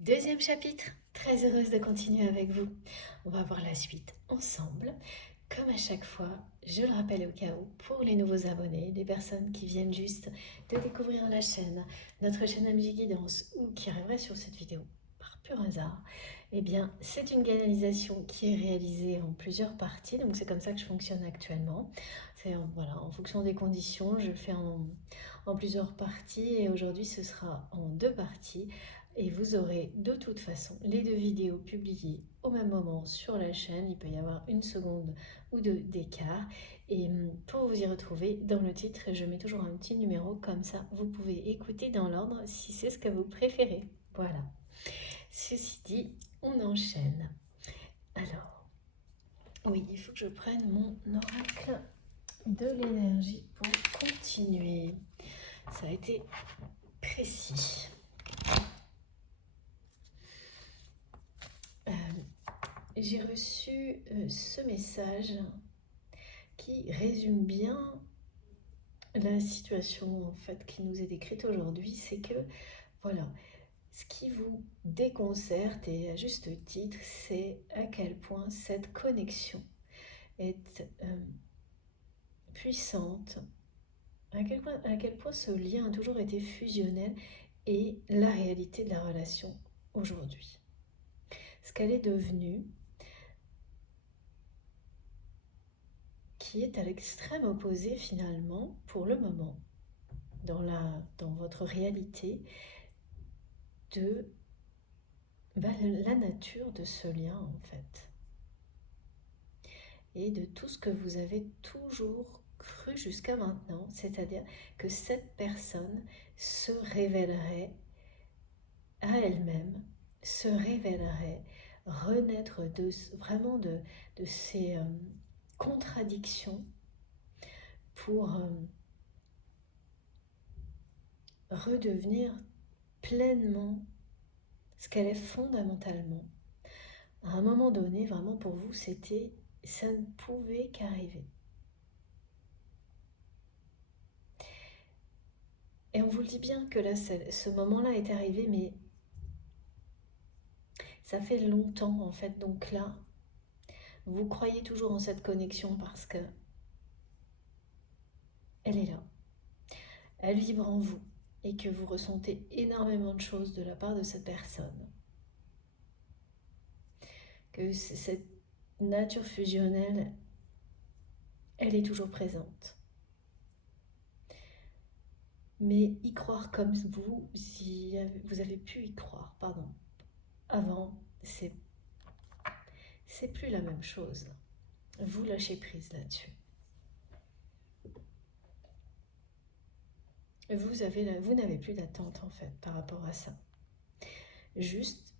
Deuxième chapitre, très heureuse de continuer avec vous. On va voir la suite ensemble. Comme à chaque fois, je le rappelle au cas où, pour les nouveaux abonnés, les personnes qui viennent juste de découvrir la chaîne, notre chaîne MJ Guidance, ou qui arriveraient sur cette vidéo par pur hasard, eh bien, c'est une canalisation qui est réalisée en plusieurs parties, donc c'est comme ça que je fonctionne actuellement. Voilà, en fonction des conditions, je le fais en plusieurs parties, et aujourd'hui ce sera en deux parties. Et vous aurez de toute façon les deux vidéos publiées au même moment sur la chaîne. Il peut y avoir une seconde ou deux d'écart. Et pour vous y retrouver, dans le titre, je mets toujours un petit numéro, comme ça vous pouvez écouter dans l'ordre si c'est ce que vous préférez. Voilà. Ceci dit, on enchaîne. Alors, oui, il faut que je prenne mon oracle de l'énergie pour continuer. Ça a été précis. J'ai reçu ce message qui résume bien la situation en fait qui nous est décrite aujourd'hui. C'est que voilà, ce qui vous déconcerte, et à juste titre, c'est à quel point cette connexion est puissante, à quel point ce lien a toujours été fusionnel, et la réalité de la relation aujourd'hui. Ce qu'elle est devenue, qui est à l'extrême opposé finalement, pour le moment, dans votre réalité, de la nature de ce lien en fait. Et de tout ce que vous avez toujours cru jusqu'à maintenant, c'est-à-dire que cette personne se révélerait à elle-même, se révélerait, renaître vraiment de ces contradictions pour redevenir pleinement ce qu'elle est fondamentalement. À un moment donné, vraiment pour vous, ça ne pouvait qu'arriver. Et on vous le dit bien que là, ce moment-là est arrivé, mais ça fait longtemps en fait. Donc là, vous croyez toujours en cette connexion parce que elle est là. Elle vibre en vous et que vous ressentez énormément de choses de la part de cette personne. Que cette nature fusionnelle, elle est toujours présente. Mais y croire comme vous, si vous avez pu y croire, pardon, avant, c'est plus la même chose. Vous lâchez prise là-dessus. Vous n'avez plus d'attente en fait par rapport à ça. Juste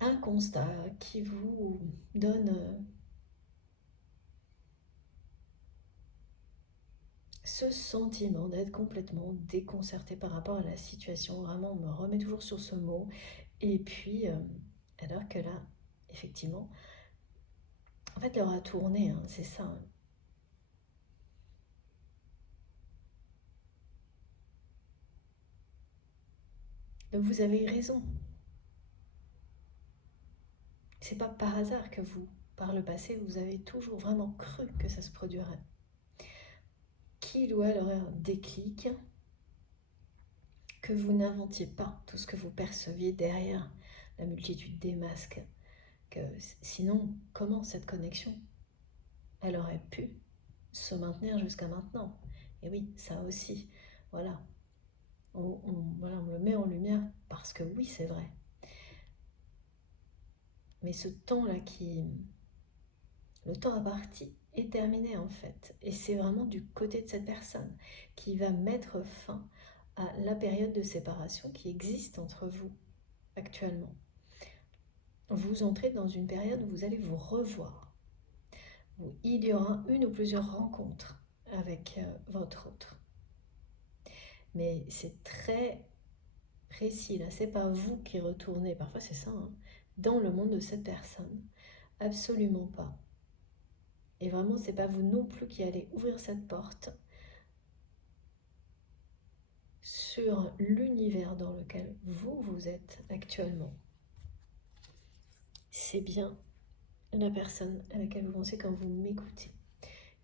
un constat qui vous donne ce sentiment d'être complètement déconcerté par rapport à la situation. Vraiment, on me remet toujours sur ce mot. Et puis, alors que là, effectivement, en fait, l'heure a tourné, hein, c'est ça. Hein. Donc vous avez raison. C'est pas par hasard que vous, par le passé, vous avez toujours vraiment cru que ça se produirait. Qu'il ou elle aurait un déclic, que vous n'inventiez pas tout ce que vous perceviez derrière la multitude des masques. Que sinon, comment cette connexion, elle aurait pu se maintenir jusqu'à maintenant? Et oui, ça aussi, voilà. Voilà, on le met en lumière parce que oui, c'est vrai. Mais ce temps-là le temps imparti est terminé en fait. Et c'est vraiment du côté de cette personne qui va mettre fin à la période de séparation qui existe entre vous actuellement. Vous entrez dans une période où vous allez vous revoir. Où il y aura une ou plusieurs rencontres avec votre autre. Mais c'est très précis là, c'est pas vous qui retournez, parfois c'est ça, hein, dans le monde de cette personne. Absolument pas. Et vraiment, c'est pas vous non plus qui allez ouvrir cette porte sur l'univers dans lequel vous êtes actuellement. C'est bien la personne à laquelle vous pensez quand vous m'écoutez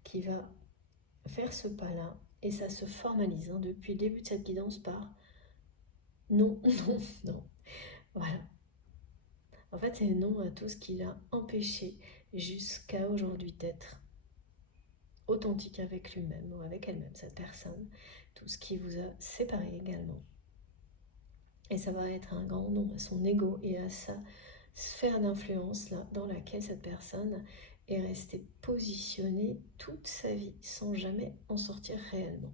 qui va faire ce pas-là, et ça se formalise depuis le début de cette guidance par non, non, non. Voilà. En fait, c'est non à tout ce qui l'a empêché jusqu'à aujourd'hui d'être authentique avec lui-même ou avec elle-même, cette personne, tout ce qui vous a séparé également. Et ça va être un grand non à son ego et à sa sphère d'influence là, dans laquelle cette personne est restée positionnée toute sa vie sans jamais en sortir réellement.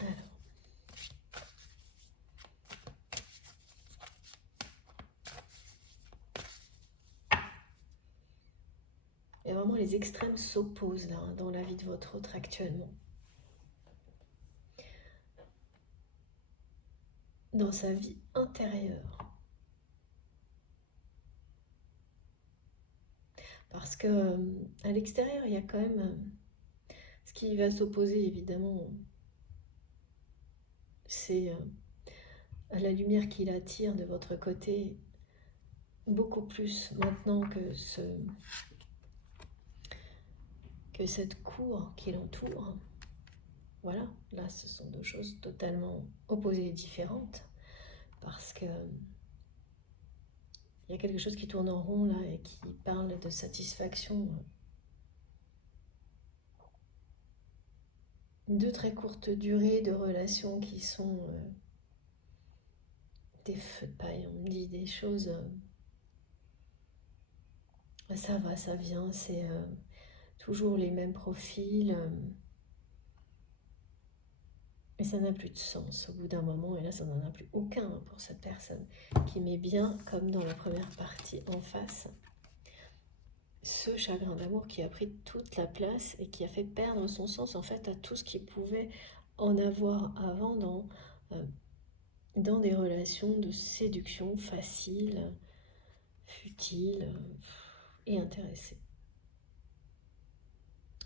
Alors, et vraiment les extrêmes s'opposent là dans la vie de votre autre actuellement. Dans sa vie intérieure. Parce que à l'extérieur, il y a quand même ce qui va s'opposer évidemment, c'est à la lumière qui l'attire de votre côté beaucoup plus maintenant que cette cour qui l'entoure. Voilà, là ce sont deux choses totalement opposées et différentes parce que il y a quelque chose qui tourne en rond là et qui parle de satisfaction de très courte durée, de relations qui sont des feux de paille. On me dit des choses, ça va, ça vient, c'est toujours les mêmes profils. Et ça n'a plus de sens au bout d'un moment, et là ça n'en a plus aucun pour cette personne qui met bien, comme dans la première partie en face, ce chagrin d'amour qui a pris toute la place et qui a fait perdre son sens en fait à tout ce qui pouvait en avoir avant dans des relations de séduction faciles, futiles et intéressées.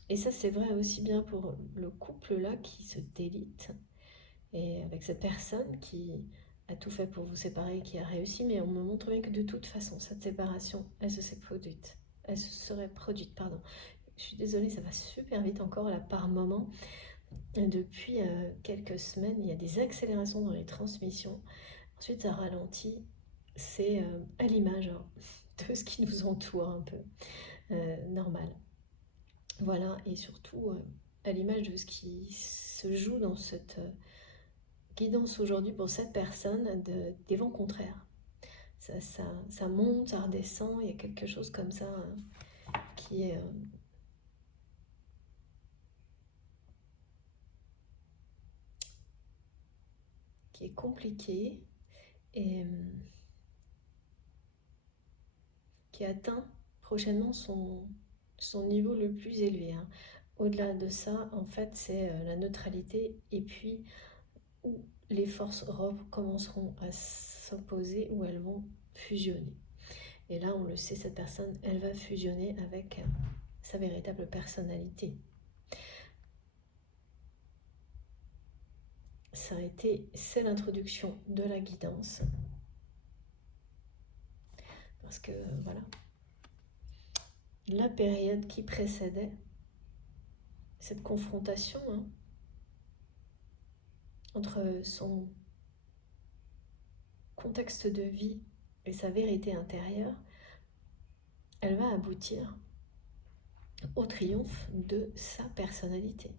Et ça c'est vrai aussi bien pour le couple là qui se délite, et avec cette personne qui a tout fait pour vous séparer, qui a réussi, mais on me montre bien que de toute façon, cette séparation, elle se serait produite. Elle se serait produite, pardon. Je suis désolée, ça va super vite encore là par moment. Depuis quelques semaines, il y a des accélérations dans les transmissions. Ensuite, ça ralentit. C'est à l'image de ce qui nous entoure un peu, normal. Voilà, et surtout à l'image de ce qui se joue dans cette guidance aujourd'hui pour cette personne des vents contraires. Ça monte, ça redescend, il y a quelque chose comme ça qui est compliqué et qui atteint prochainement son niveau le plus élevé. Au-delà de ça, en fait, c'est la neutralité et puis où les forces commenceront à s'opposer, où elles vont fusionner. Et là, on le sait, cette personne, elle va fusionner avec sa véritable personnalité. C'est l'introduction de la guidance. Parce que, voilà, la période qui précédait cette confrontation entre son contexte de vie et sa vérité intérieure, elle va aboutir au triomphe de sa personnalité.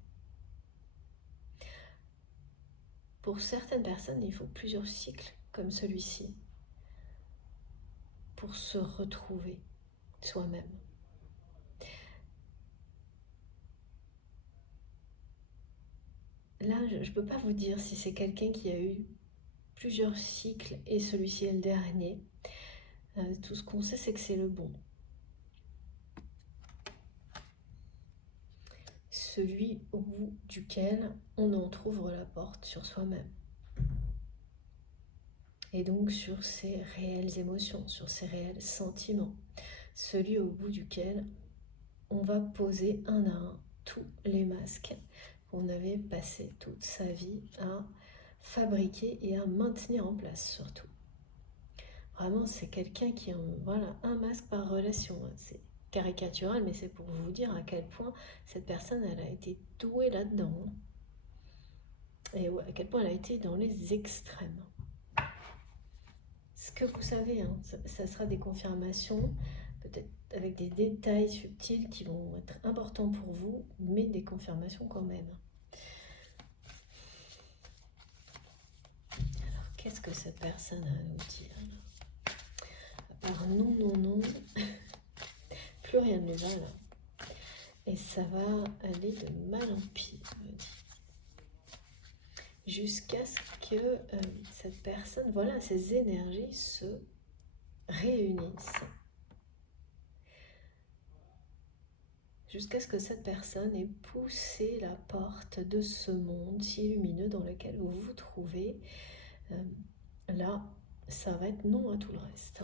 Pour certaines personnes, il faut plusieurs cycles comme celui-ci pour se retrouver soi-même. Là, je ne peux pas vous dire si c'est quelqu'un qui a eu plusieurs cycles et celui-ci est le dernier. Tout ce qu'on sait, c'est que c'est le bon. Celui au bout duquel on entrouvre la porte sur soi-même. Et donc sur ses réelles émotions, sur ses réels sentiments. Celui au bout duquel on va poser un à un tous les masques qu'on avait passé toute sa vie à fabriquer et à maintenir en place surtout. Vraiment, c'est quelqu'un qui a voilà, un masque par relation. C'est caricatural, mais c'est pour vous dire à quel point cette personne, elle a été douée là-dedans. Et à quel point elle a été dans les extrêmes. Ce que vous savez, hein, ça sera des confirmations, peut-être avec des détails subtils qui vont être importants pour vous, mais des confirmations quand même. Alors, qu'est-ce que cette personne a à nous dire? À part non, non, non, plus rien ne va là. Et ça va aller de mal en pire, me dit. Jusqu'à ce que cette personne, voilà, ses énergies se réunissent. Jusqu'à ce que cette personne ait poussé la porte de ce monde si lumineux dans lequel vous vous trouvez. Là, ça va être non à tout le reste.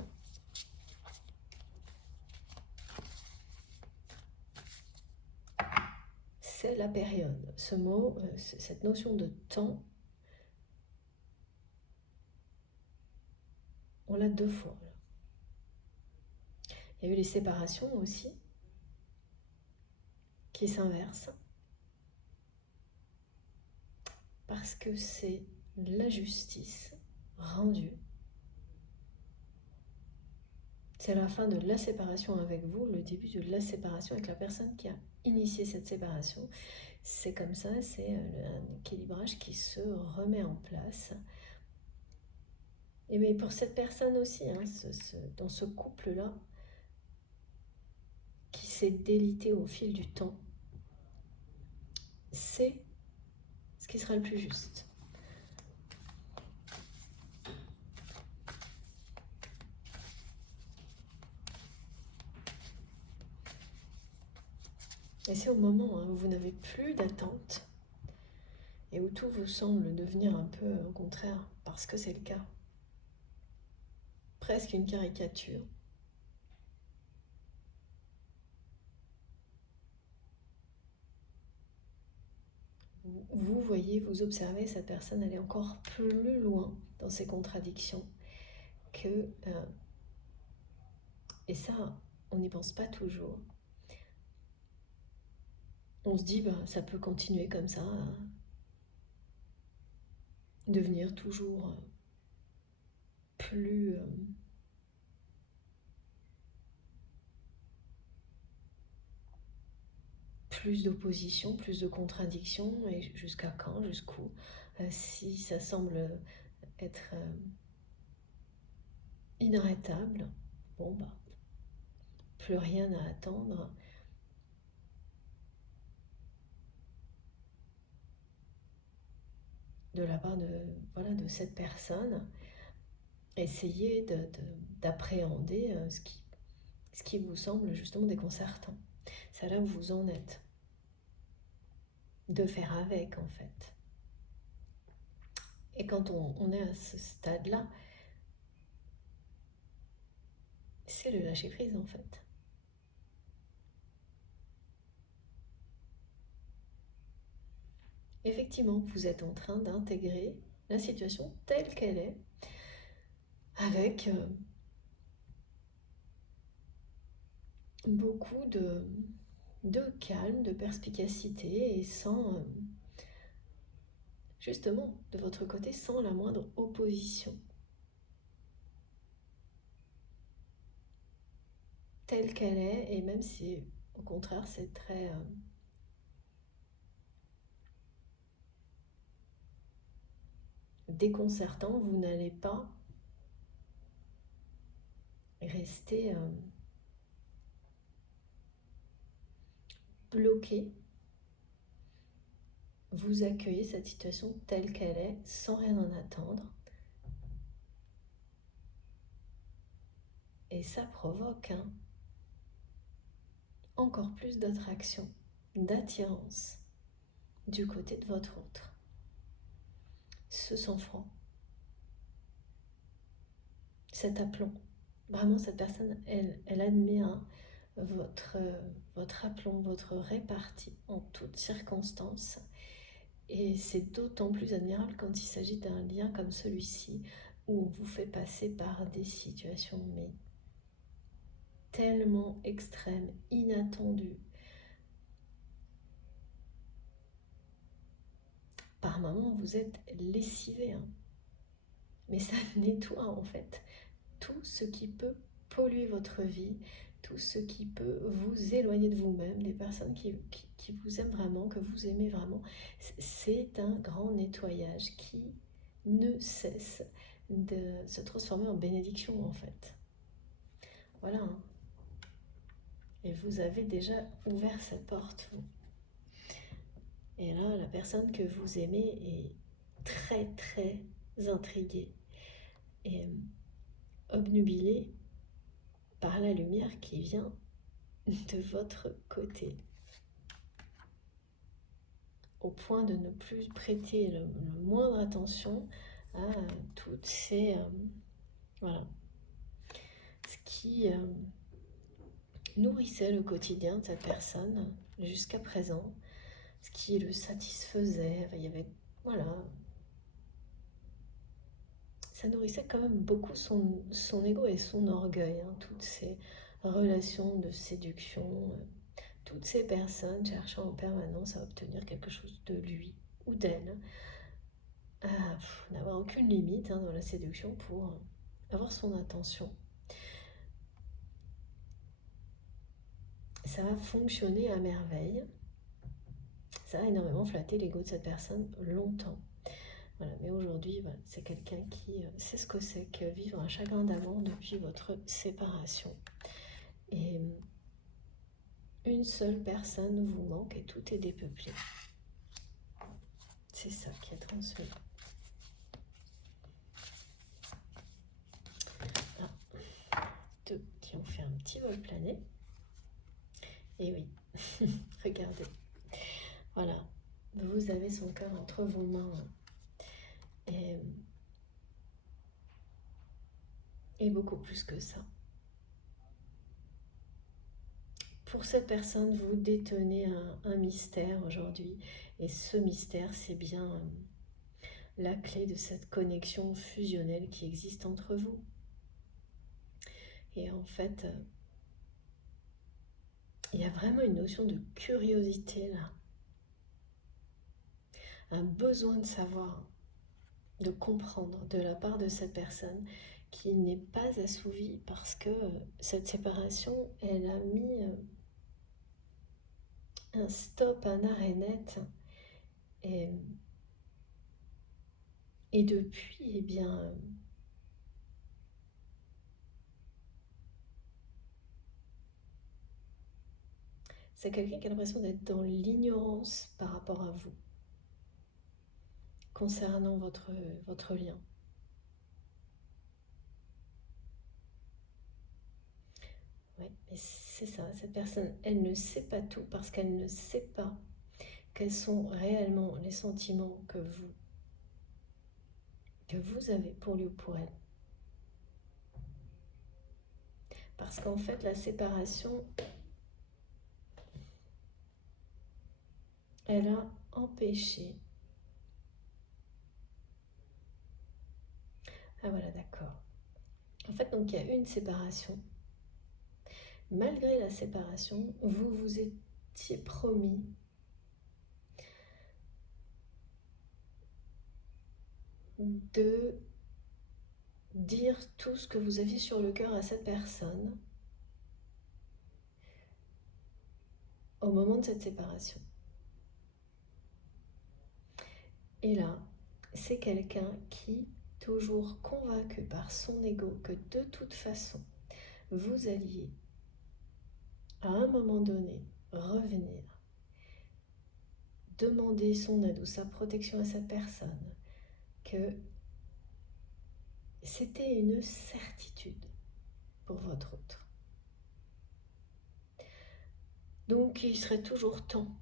C'est la période. Ce mot, cette notion de temps, on l'a 2 fois. Là. Il y a eu les séparations aussi, qui s'inversent. Parce que c'est la justice rendue. C'est la fin de la séparation avec vous, le début de la séparation avec la personne qui a initié cette séparation. C'est comme ça, c'est un équilibrage qui se remet en place. Et mais pour cette personne aussi, hein, dans ce couple-là, qui s'est délité au fil du temps, c'est ce qui sera le plus juste. Et c'est au moment où vous n'avez plus d'attente et où tout vous semble devenir un peu au contraire, parce que c'est le cas. Presque une caricature. Vous voyez, vous observez, cette personne, elle est encore plus loin dans ses contradictions que... et ça, on n'y pense pas toujours. On se dit, bah, ça peut continuer comme ça, devenir toujours plus d'opposition, plus de contradictions, et jusqu'à quand, jusqu'où, si ça semble être inarrêtable, bon bah, plus rien à attendre. De la part de cette personne, essayez d'appréhender ce qui vous semble justement déconcertant. C'est là où vous en êtes. De faire avec, en fait. Et quand on est à ce stade-là, c'est le lâcher-prise, en fait. Effectivement, vous êtes en train d'intégrer la situation telle qu'elle est, avec beaucoup de calme, de perspicacité, et sans, justement, de votre côté, sans la moindre opposition. Telle qu'elle est, et même si, au contraire, c'est très... déconcertant, vous n'allez pas rester bloqué. Vous accueillez cette situation telle qu'elle est, sans rien en attendre. Et ça provoque encore plus d'attraction, d'attirance du côté de votre autre. Ce sang-froid, cet aplomb. Vraiment, cette personne, elle admet votre aplomb, votre répartie en toutes circonstances. Et c'est d'autant plus admirable quand il s'agit d'un lien comme celui-ci, où on vous fait passer par des situations mais tellement extrêmes, inattendues. Par moments, vous êtes lessivé, hein. Mais ça nettoie en fait tout ce qui peut polluer votre vie, tout ce qui peut vous éloigner de vous-même, des personnes qui vous aiment vraiment, que vous aimez vraiment. C'est un grand nettoyage qui ne cesse de se transformer en bénédiction en fait. Voilà, hein. Et vous avez déjà ouvert cette porte, vous. Et là, la personne que vous aimez est très très intriguée et obnubilée par la lumière qui vient de votre côté, au point de ne plus prêter le moindre attention à toutes ces... voilà, ce qui nourrissait le quotidien de cette personne jusqu'à présent, ce qui le satisfaisait, il y avait... voilà, ça nourrissait quand même beaucoup son ego et son orgueil, hein, toutes ces relations de séduction, toutes ces personnes cherchant en permanence à obtenir quelque chose de lui ou d'elle, n'avoir aucune limite, hein, dans la séduction pour avoir son attention. Ça va fonctionner à merveille. Ça a énormément flatté l'ego de cette personne longtemps. Voilà, mais aujourd'hui, voilà, c'est quelqu'un qui sait ce que c'est que vivre un chagrin d'amour depuis votre séparation. Et une seule personne vous manque et tout est dépeuplé. C'est ça qui est transmis. Ah, deux qui ont fait un petit vol plané. Et oui, regardez. Voilà, vous avez son cœur entre vos mains. Et beaucoup plus que ça. Pour cette personne, vous détenez un mystère aujourd'hui. Et ce mystère, c'est bien la clé de cette connexion fusionnelle qui existe entre vous. Et en fait, il y a vraiment une notion de curiosité là. Un besoin de savoir, de comprendre de la part de cette personne qui n'est pas assouvie parce que cette séparation, elle a mis un stop, un arrêt net. Et depuis, eh bien, c'est quelqu'un qui a l'impression d'être dans l'ignorance par rapport à vous, concernant votre lien. Ouais, mais c'est ça, cette personne, elle ne sait pas tout parce qu'elle ne sait pas quels sont réellement les sentiments que vous avez pour lui ou pour elle. Parce qu'en fait, la séparation, elle a empêché... Ah voilà, d'accord. En fait, donc il y a une séparation. Malgré la séparation, vous vous étiez promis de dire tout ce que vous aviez sur le cœur à cette personne au moment de cette séparation. Et là, c'est quelqu'un qui, toujours convaincu par son ego que de toute façon, vous alliez, à un moment donné, revenir, demander son aide ou sa protection à cette personne, que c'était une certitude pour votre autre. Donc il serait toujours temps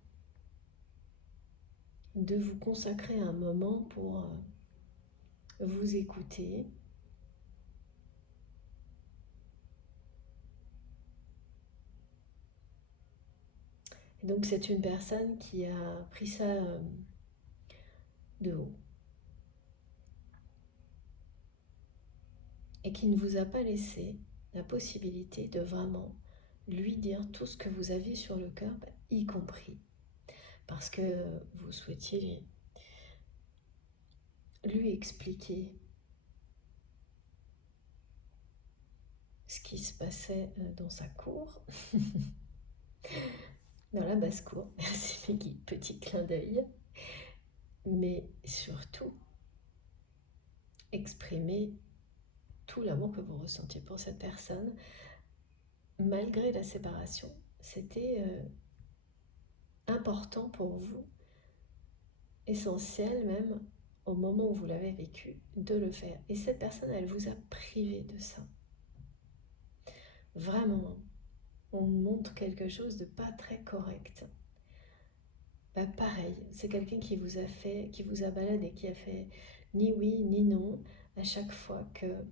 de vous consacrer un moment pour vous écouter, Et donc c'est une personne qui a pris ça de haut et qui ne vous a pas laissé la possibilité de vraiment lui dire tout ce que vous aviez sur le cœur, y compris parce que vous souhaitiez lui expliquer ce qui se passait dans sa cour, dans la basse-cour. Merci Meggy, petit clin d'œil. Mais surtout, exprimer tout l'amour que vous ressentiez pour cette personne, malgré la séparation. C'était important pour vous, essentiel même, au moment où vous l'avez vécu, de le faire. Et cette personne, elle vous a privé de ça. Vraiment, on montre quelque chose de pas très correct. Pareil, c'est quelqu'un qui vous a fait, qui vous a baladé, qui a fait ni oui ni non à chaque fois que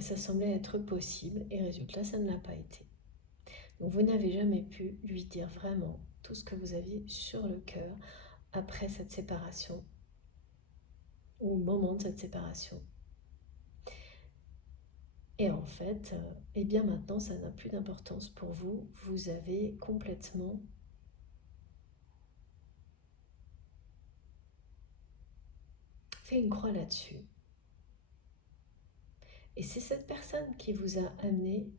ça semblait être possible, et résultat, ça ne l'a pas été. Donc vous n'avez jamais pu lui dire vraiment tout ce que vous aviez sur le cœur après cette séparation, ou au moment de cette séparation. Et en fait, eh bien maintenant, ça n'a plus d'importance pour vous. Vous avez complètement fait une croix là-dessus. Et c'est cette personne qui vous a amené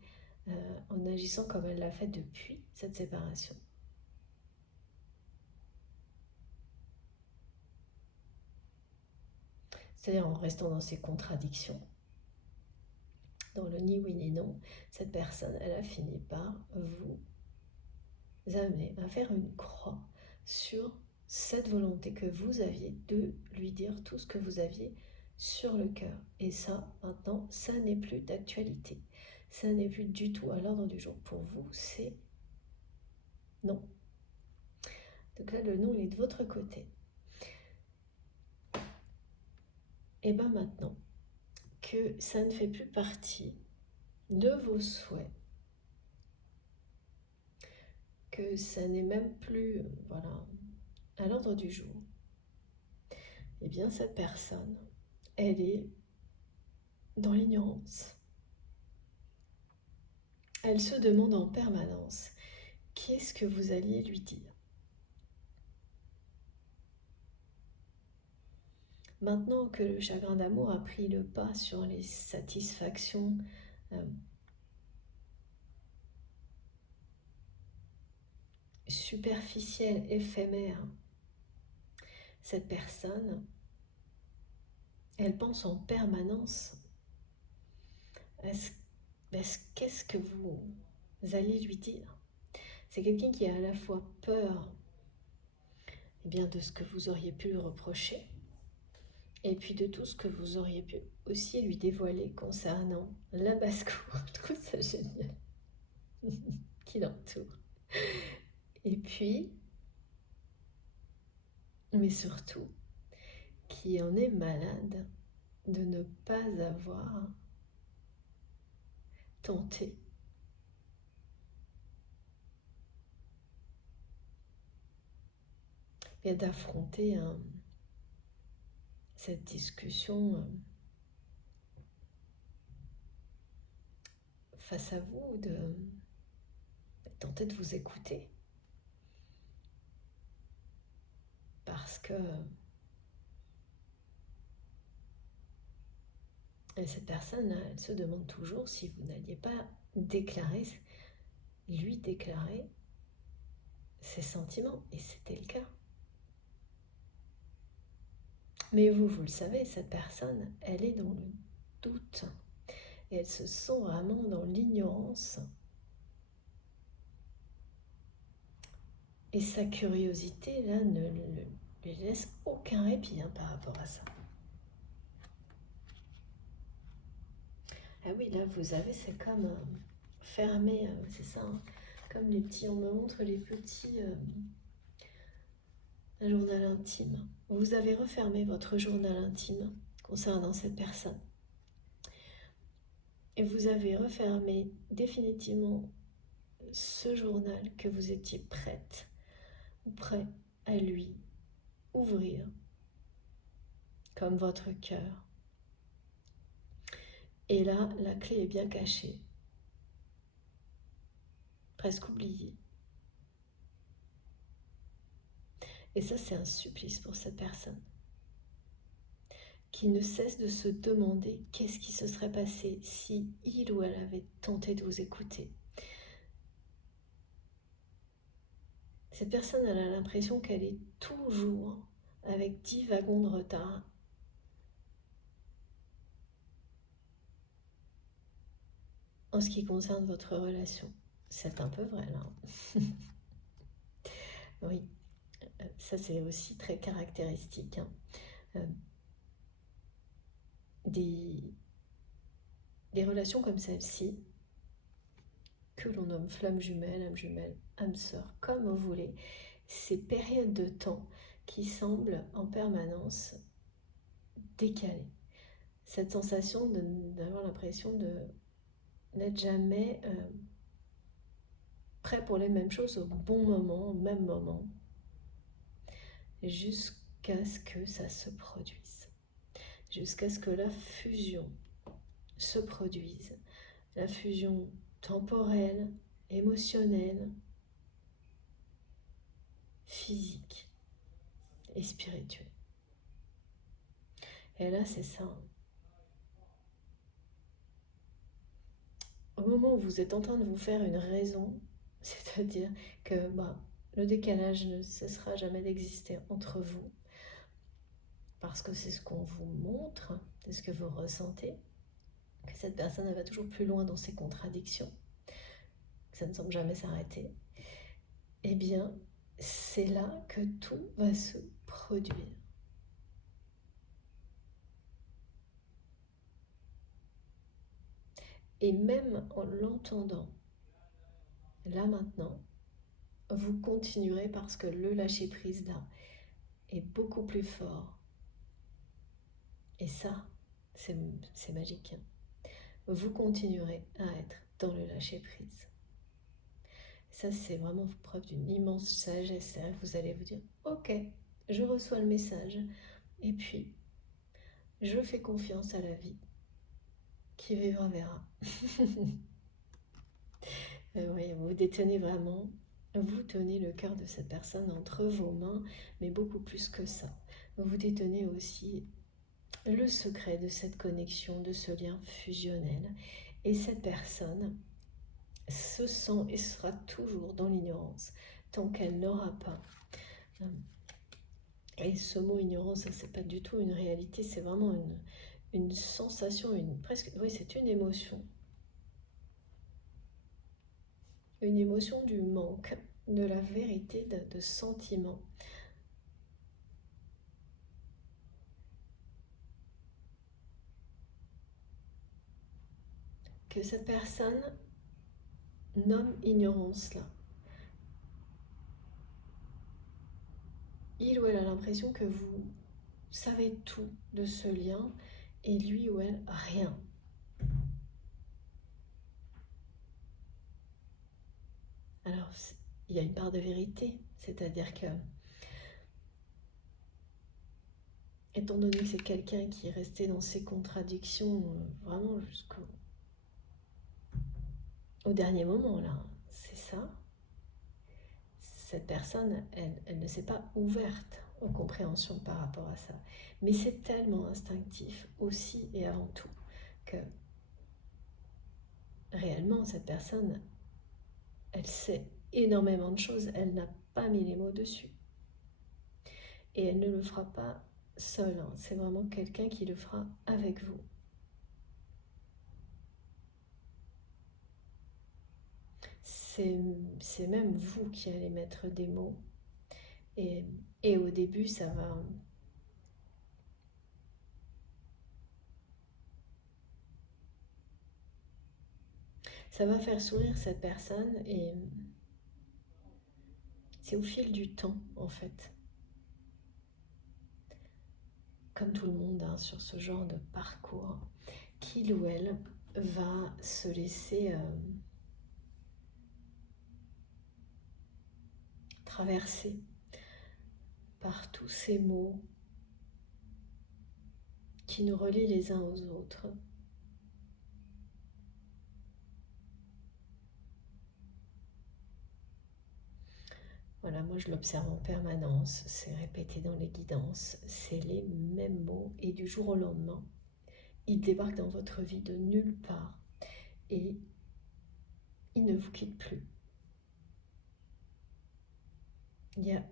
en agissant comme elle l'a fait depuis cette séparation. C'est-à-dire en restant dans ses contradictions, dans le ni oui ni non, cette personne, elle a fini par vous amener à faire une croix sur cette volonté que vous aviez de lui dire tout ce que vous aviez sur le cœur. Et ça, maintenant, ça n'est plus d'actualité. Ça n'est plus du tout à l'ordre du jour. Pour vous, c'est non. Donc là, le non, il est de votre côté. Et bien maintenant que ça ne fait plus partie de vos souhaits, que ça n'est même plus voilà, à l'ordre du jour, eh bien cette personne, elle est dans l'ignorance. Elle se demande en permanence qu'est-ce que vous alliez lui dire. Maintenant que le chagrin d'amour a pris le pas sur les satisfactions superficielles, éphémères, cette personne, elle pense en permanence à qu'est-ce que vous allez lui dire. C'est quelqu'un qui a à la fois peur bien, de ce que vous auriez pu lui reprocher, et puis de tout ce que vous auriez pu aussi lui dévoiler concernant la basse-cour. Je trouve ça génial qui l'entoure. Et puis, mais surtout, qui en est malade de ne pas avoir tenté et d'affronter cette discussion face à vous, de tenter de vous écouter. Parce que cette personne, elle se demande toujours si vous n'alliez pas lui déclarer ses sentiments. Et c'était le cas. Mais vous le savez, cette personne, elle est dans le doute. Et elle se sent vraiment dans l'ignorance. Et sa curiosité, là, ne lui laisse aucun répit par rapport à ça. Ah oui, là, vous avez, c'est comme fermé, c'est ça, comme les petits, on me montre les petits journal intime. Vous avez refermé votre journal intime concernant cette personne. Et vous avez refermé définitivement ce journal que vous étiez prête ou prêt à lui ouvrir comme votre cœur. Et là, la clé est bien cachée, presque oubliée. Et ça, c'est un supplice pour cette personne qui ne cesse de se demander qu'est-ce qui se serait passé si il ou elle avait tenté de vous écouter. Cette personne, elle a l'impression qu'elle est toujours avec 10 wagons de retard. En ce qui concerne votre relation, c'est un peu vrai là. Oui, ça c'est aussi très caractéristique. Des relations comme celle-ci, que l'on nomme flamme jumelle, âme sœur, comme vous voulez, ces périodes de temps qui semblent en permanence décalées. Cette sensation d'avoir l'impression de n'être jamais prêt pour les mêmes choses au bon moment, au même moment, jusqu'à ce que ça se produise, jusqu'à ce que la fusion se produise, la fusion temporelle, émotionnelle, physique et spirituelle. Et là, c'est ça. Au moment où vous êtes en train de vous faire une raison, c'est-à-dire que le décalage ne cessera jamais d'exister entre vous, parce que c'est ce qu'on vous montre, c'est ce que vous ressentez, que cette personne elle va toujours plus loin dans ses contradictions, que ça ne semble jamais s'arrêter, eh bien, c'est là que tout va se produire. Et même en l'entendant, là maintenant, vous continuerez parce que le lâcher-prise là est beaucoup plus fort. Et ça, c'est magique. Vous continuerez à être dans le lâcher-prise. Ça, c'est vraiment preuve d'une immense sagesse. Vous allez vous dire, ok, je reçois le message et puis je fais confiance à la vie. Qui vivra verra. Oui, vous détenez vraiment, vous tenez le cœur de cette personne entre vos mains, mais beaucoup plus que ça. Vous détenez aussi le secret de cette connexion, de ce lien fusionnel. Et cette personne se sent et sera toujours dans l'ignorance tant qu'elle n'aura pas. Et ce mot ignorance, c'est pas du tout une réalité, c'est vraiment une sensation, presque, oui, c'est une émotion. Une émotion du manque, de la vérité, de sentiment. Que cette personne nomme ignorance là. Il ou elle a l'impression que vous savez tout de ce lien et lui ou elle rien. Alors, il y a une part de vérité, c'est-à-dire que, étant donné que c'est quelqu'un qui est resté dans ses contradictions vraiment jusqu'au dernier moment là, c'est ça. Cette personne, elle ne s'est pas ouverte aux compréhensions par rapport à ça. Mais c'est tellement instinctif aussi et avant tout que réellement cette personne, elle sait énormément de choses, elle n'a pas mis les mots dessus. Et elle ne le fera pas seule, hein. C'est vraiment quelqu'un qui le fera avec vous. C'est même vous qui allez mettre des mots. Et au début, ça va faire sourire cette personne et c'est au fil du temps en fait. Comme tout le monde hein, sur ce genre de parcours, qu'il ou elle va se laisser traversé par tous ces mots qui nous relient les uns aux autres. Voilà, moi je l'observe en permanence, c'est répété dans les guidances, c'est les mêmes mots et du jour au lendemain, ils débarquent dans votre vie de nulle part et ils ne vous quittent plus. Il y a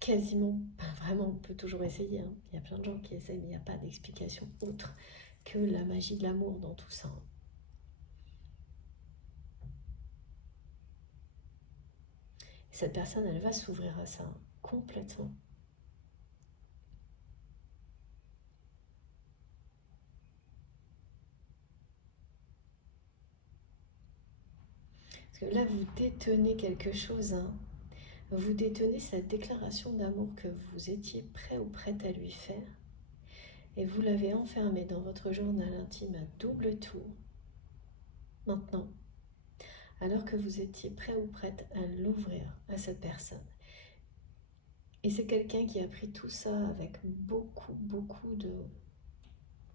quasiment, vraiment, on peut toujours essayer, hein. Il y a plein de gens qui essayent, mais il n'y a pas d'explication autre que la magie de l'amour dans tout ça. Et cette personne, elle va s'ouvrir à ça complètement. Parce que là, vous détenez quelque chose, hein. Vous détenez cette déclaration d'amour que vous étiez prêt ou prête à lui faire. Et vous l'avez enfermé dans votre journal intime à double tour. Maintenant, alors que vous étiez prêt ou prête à l'ouvrir à cette personne. Et c'est quelqu'un qui a pris tout ça avec beaucoup de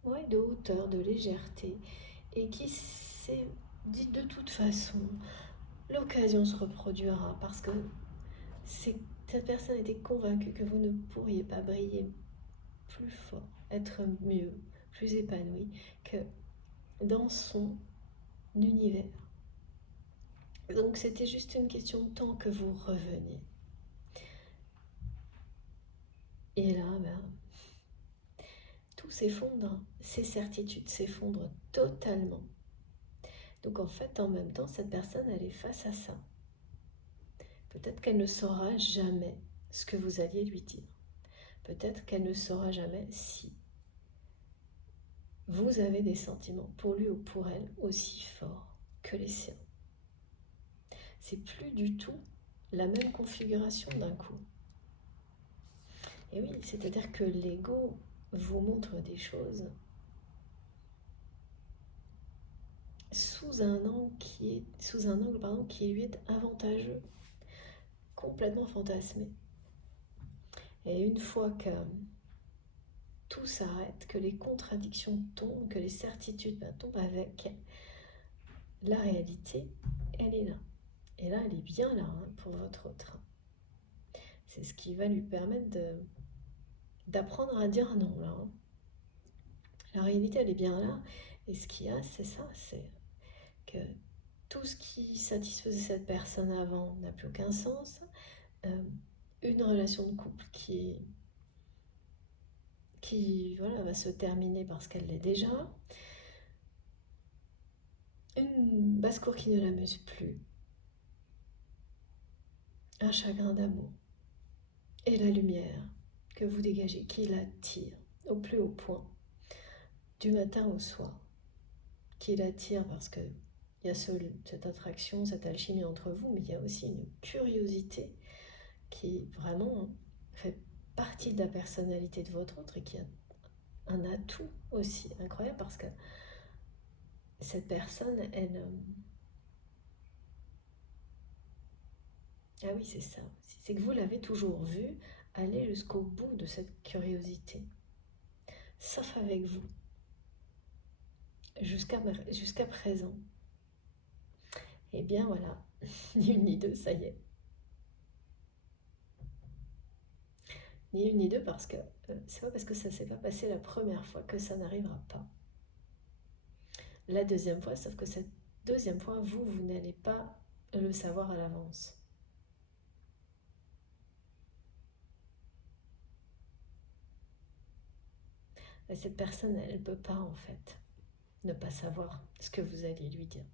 hauteur, de légèreté, et qui s'est dit de toute façon, l'occasion se reproduira parce que cette personne était convaincue que vous ne pourriez pas briller plus fort, être mieux, plus épanoui que dans son univers. Donc c'était juste une question de temps que vous reveniez. Et là, tout s'effondre, ces certitudes s'effondrent totalement. Donc en fait, en même temps, cette personne, elle est face à ça. Peut-être qu'elle ne saura jamais ce que vous alliez lui dire. Peut-être qu'elle ne saura jamais si vous avez des sentiments pour lui ou pour elle aussi forts que les siens. C'est plus du tout la même configuration d'un coup. Et oui, c'est-à-dire que l'ego vous montre des choses sous un angle qui lui est avantageux, complètement fantasmé. Et une fois que tout s'arrête, que les contradictions tombent, que les certitudes tombent avec, la réalité, elle est là. Et là, elle est bien là, hein, pour votre autre. C'est ce qui va lui permettre d'apprendre à dire non, là. Hein. La réalité, elle est bien là. Et ce qu'il y a, c'est ça, c'est que tout ce qui satisfaisait cette personne avant n'a plus aucun sens. Une relation de couple qui voilà, va se terminer parce qu'elle l'est déjà. Une basse-cour qui ne l'amuse plus. Un chagrin d'amour. Et la lumière que vous dégagez, qui l'attire au plus haut point, du matin au soir. Qui l'attire parce que il y a cette attraction, cette alchimie entre vous, mais il y a aussi une curiosité qui vraiment fait partie de la personnalité de votre autre et qui a un atout aussi incroyable parce que cette personne, elle... Ah oui, c'est ça. C'est que vous l'avez toujours vue aller jusqu'au bout de cette curiosité. Sauf avec vous. Jusqu'à présent. Eh bien voilà, ni une ni deux, ça y est. Ni une ni deux parce que c'est pas parce que ça s'est pas passé la première fois que ça n'arrivera pas. La deuxième fois, sauf que cette deuxième fois, vous n'allez pas le savoir à l'avance. Et cette personne, elle ne peut pas en fait ne pas savoir ce que vous allez lui dire.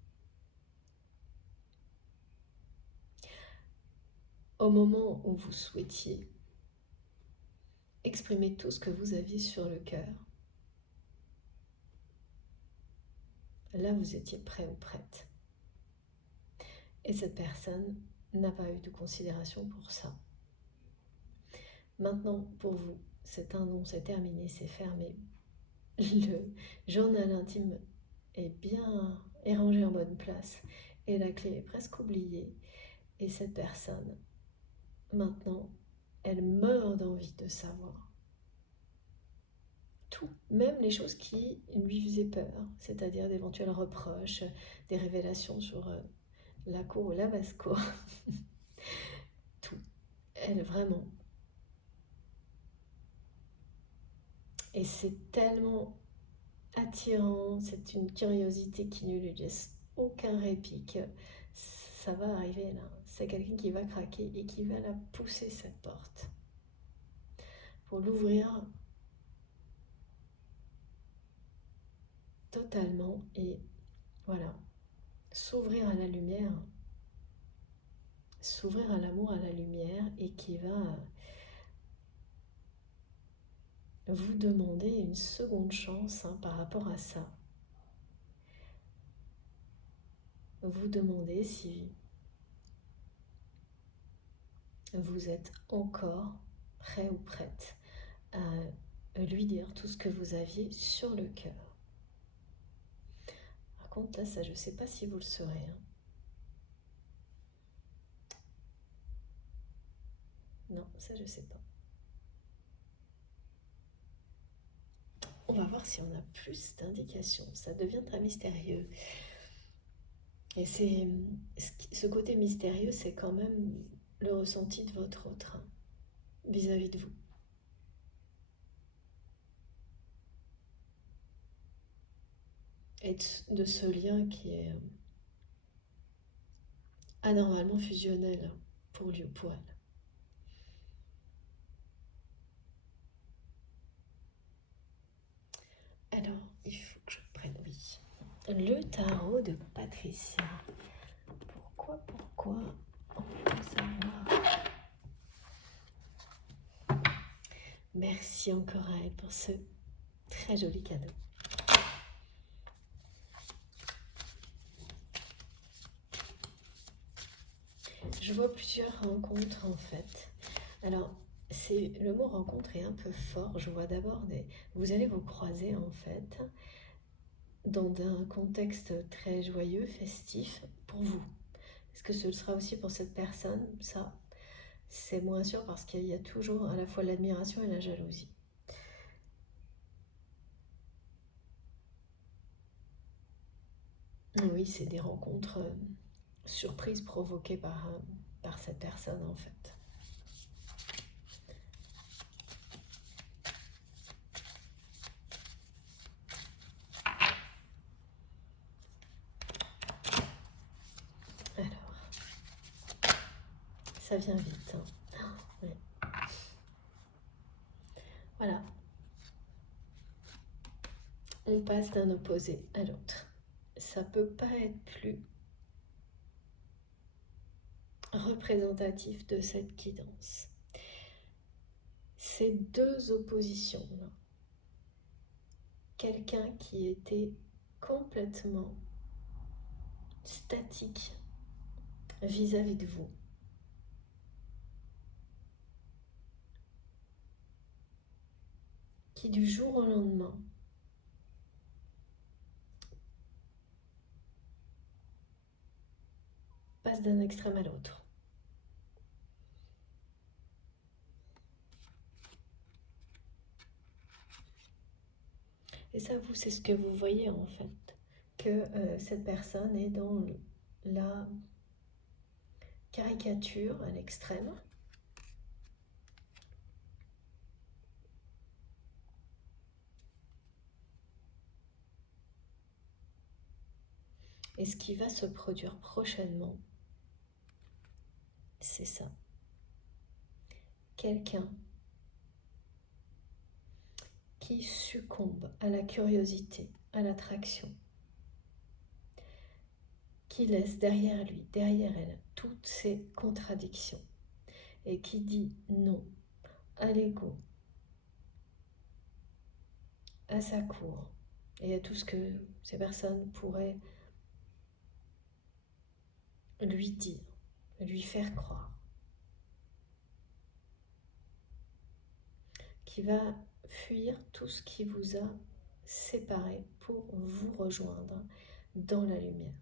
Au moment où vous souhaitiez exprimer tout ce que vous aviez sur le cœur, là vous étiez prêt ou prête. Et cette personne n'a pas eu de considération pour ça. Maintenant, pour vous, c'est un non, c'est terminé, c'est fermé. Le journal intime est rangé en bonne place et la clé est presque oubliée. Et cette personne maintenant, elle meurt d'envie de savoir tout, même les choses qui lui faisaient peur, c'est-à-dire d'éventuels reproches, des révélations sur la cour ou la basse-cour, tout. Elle, vraiment. Et c'est tellement attirant, c'est une curiosité qui ne lui laisse aucun répit, que ça va arriver là. C'est quelqu'un qui va craquer et qui va la pousser cette porte pour l'ouvrir totalement et voilà, s'ouvrir à la lumière, s'ouvrir à l'amour, à la lumière et qui va vous demander une seconde chance par rapport à ça. Vous demandez si vous êtes encore prêt ou prête à lui dire tout ce que vous aviez sur le cœur. Par contre, là, ça, je ne sais pas si vous le serez. Non, ça, je ne sais pas. On va voir si on a plus d'indications. Ça devient très mystérieux. Et ce côté mystérieux, c'est quand même le ressenti de votre autre vis-à-vis de vous. Et de ce lien qui est anormalement fusionnel pour lui ou pour elle. Alors, il faut que je prenne, oui, le tarot de Patricia. Pourquoi on peut savoir. Merci encore à elle pour ce très joli cadeau. Je vois plusieurs rencontres en fait. Alors, le mot rencontre est un peu fort. Je vois d'abord vous allez vous croiser en fait dans un contexte très joyeux, festif pour vous. Est-ce que ce sera aussi pour cette personne? Ça, c'est moins sûr parce qu'il y a toujours à la fois l'admiration et la jalousie. Oui, c'est des rencontres surprises provoquées par cette personne en fait. Alors, ça vient vite. Ouais. Voilà. On passe d'un opposé à l'autre. Ça peut pas être plus représentatif de cette guidance. Ces deux oppositions-là, quelqu'un qui était complètement statique vis-à-vis de vous, qui du jour au lendemain passe d'un extrême à l'autre. Et ça, vous, c'est ce que vous voyez en fait, que cette personne est dans la caricature à l'extrême. Et ce qui va se produire prochainement, c'est ça. Quelqu'un qui succombe à la curiosité, à l'attraction, qui laisse derrière lui, derrière elle, toutes ces contradictions et qui dit non à l'ego, à sa cour et à tout ce que ces personnes pourraient lui dire, lui faire croire, qui va fuir tout ce qui vous a séparé pour vous rejoindre dans la lumière.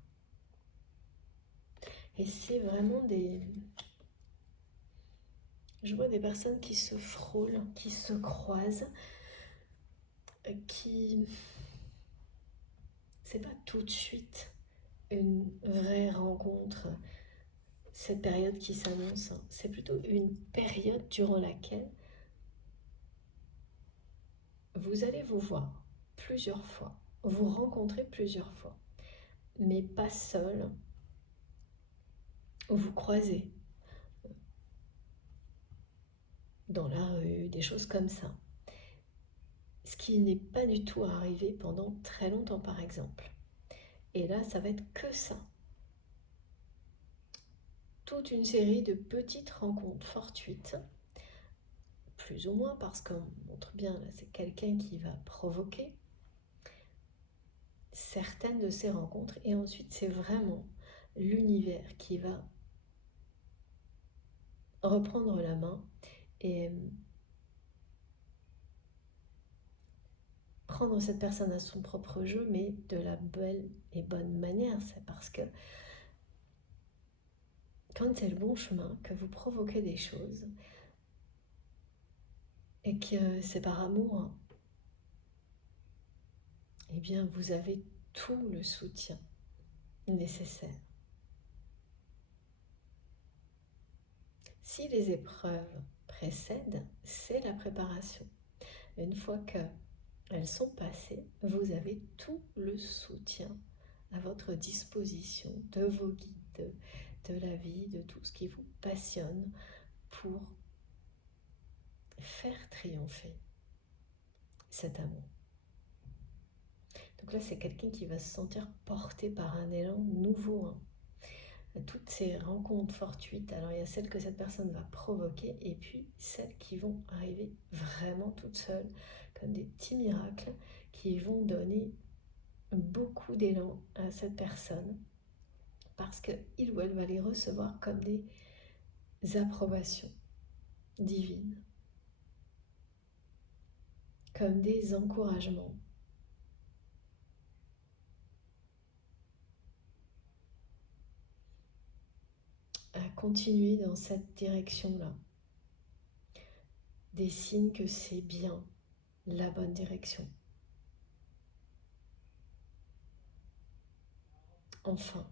Et c'est vraiment Je vois des personnes qui se frôlent, qui se croisent, qui... C'est pas tout de suite une vraie rencontre, cette période qui s'annonce. C'est plutôt une période durant laquelle vous allez vous voir plusieurs fois, vous rencontrer plusieurs fois, mais pas seul, vous croisez dans la rue, des choses comme ça. Ce qui n'est pas du tout arrivé pendant très longtemps, par exemple. Et là, ça va être que ça. Toute une série de petites rencontres fortuites, plus ou moins, parce qu'on montre bien, là, c'est quelqu'un qui va provoquer certaines de ces rencontres. Et ensuite, c'est vraiment l'univers qui va reprendre la main et prendre cette personne à son propre jeu, mais de la belle et bonne manière. C'est parce que quand c'est le bon chemin, que vous provoquez des choses, et que c'est par amour, eh bien vous avez tout le soutien nécessaire. Si les épreuves précèdent, c'est la préparation. Une fois qu'elles sont passées, vous avez tout le soutien à votre disposition de vos guides, de la vie, de tout ce qui vous passionne pour faire triompher cet amour. Donc là, c'est quelqu'un qui va se sentir porté par un élan nouveau. Toutes ces rencontres fortuites, alors il y a celles que cette personne va provoquer et puis celles qui vont arriver vraiment toutes seules, comme des petits miracles qui vont donner beaucoup d'élan à cette personne parce qu'il ou elle va les recevoir comme des approbations divines, comme des encouragements. À continuer dans cette direction-là. Des signes que c'est bien la bonne direction. Enfin,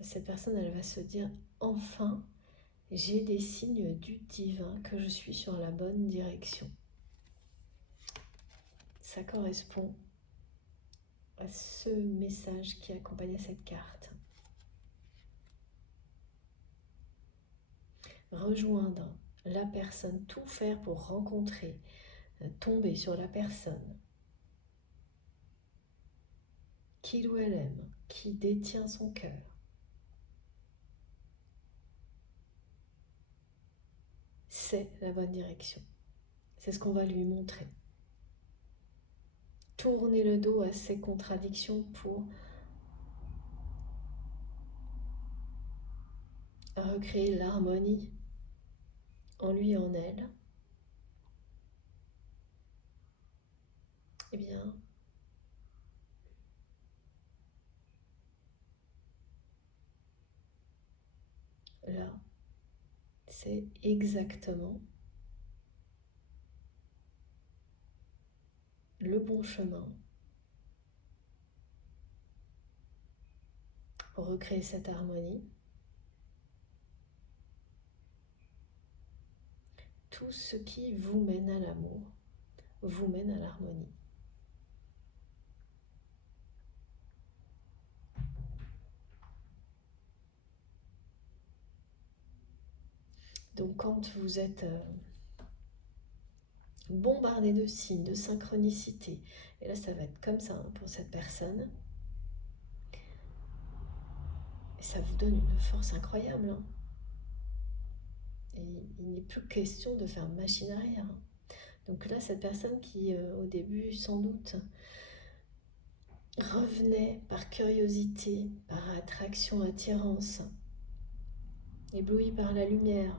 cette personne, elle va se dire, enfin, j'ai des signes du divin que je suis sur la bonne direction. Ça correspond à ce message qui accompagnait cette carte. Rejoindre la personne, tout faire pour rencontrer, tomber sur la personne qu'il ou elle aime, qui détient son cœur. C'est la bonne direction. C'est ce qu'on va lui montrer. Tourner le dos à ses contradictions pour recréer l'harmonie en lui et en elle. Eh bien, là, c'est exactement le bon chemin pour recréer cette harmonie. Tout ce qui vous mène à l'amour vous mène à l'harmonie. Donc quand vous êtes bombardé de signes, de synchronicité, et là ça va être comme ça pour cette personne, et ça vous donne une force incroyable. Et il n'est plus question de faire machine arrière. Donc là, cette personne qui, au début, sans doute, revenait par curiosité, par attraction, attirance, éblouie par la lumière,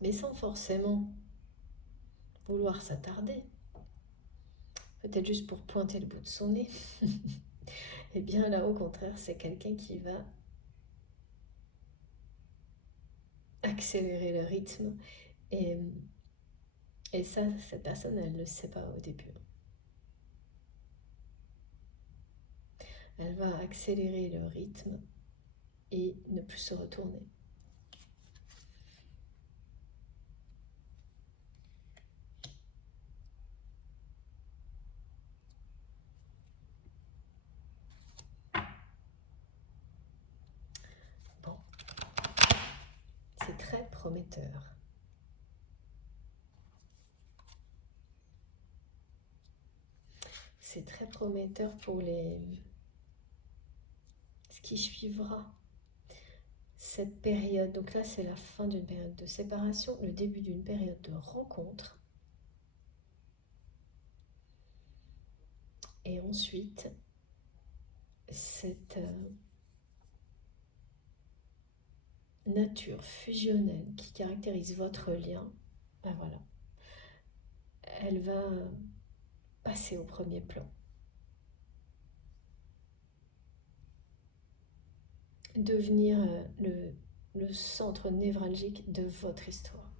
mais sans forcément vouloir s'attarder, peut-être juste pour pointer le bout de son nez, et bien là, au contraire, c'est quelqu'un qui va accélérer le rythme. Et, et ça, cette personne, elle ne le sait pas au début. Elle va accélérer le rythme et ne plus se retourner. Bon, c'est très prometteur. C'est très prometteur pour ce qui suivra cette période. Donc là, c'est la fin d'une période de séparation, le début d'une période de rencontre. Et ensuite, cette nature fusionnelle qui caractérise votre lien, ben voilà, elle va passer au premier plan. Devenir le centre névralgique de votre histoire.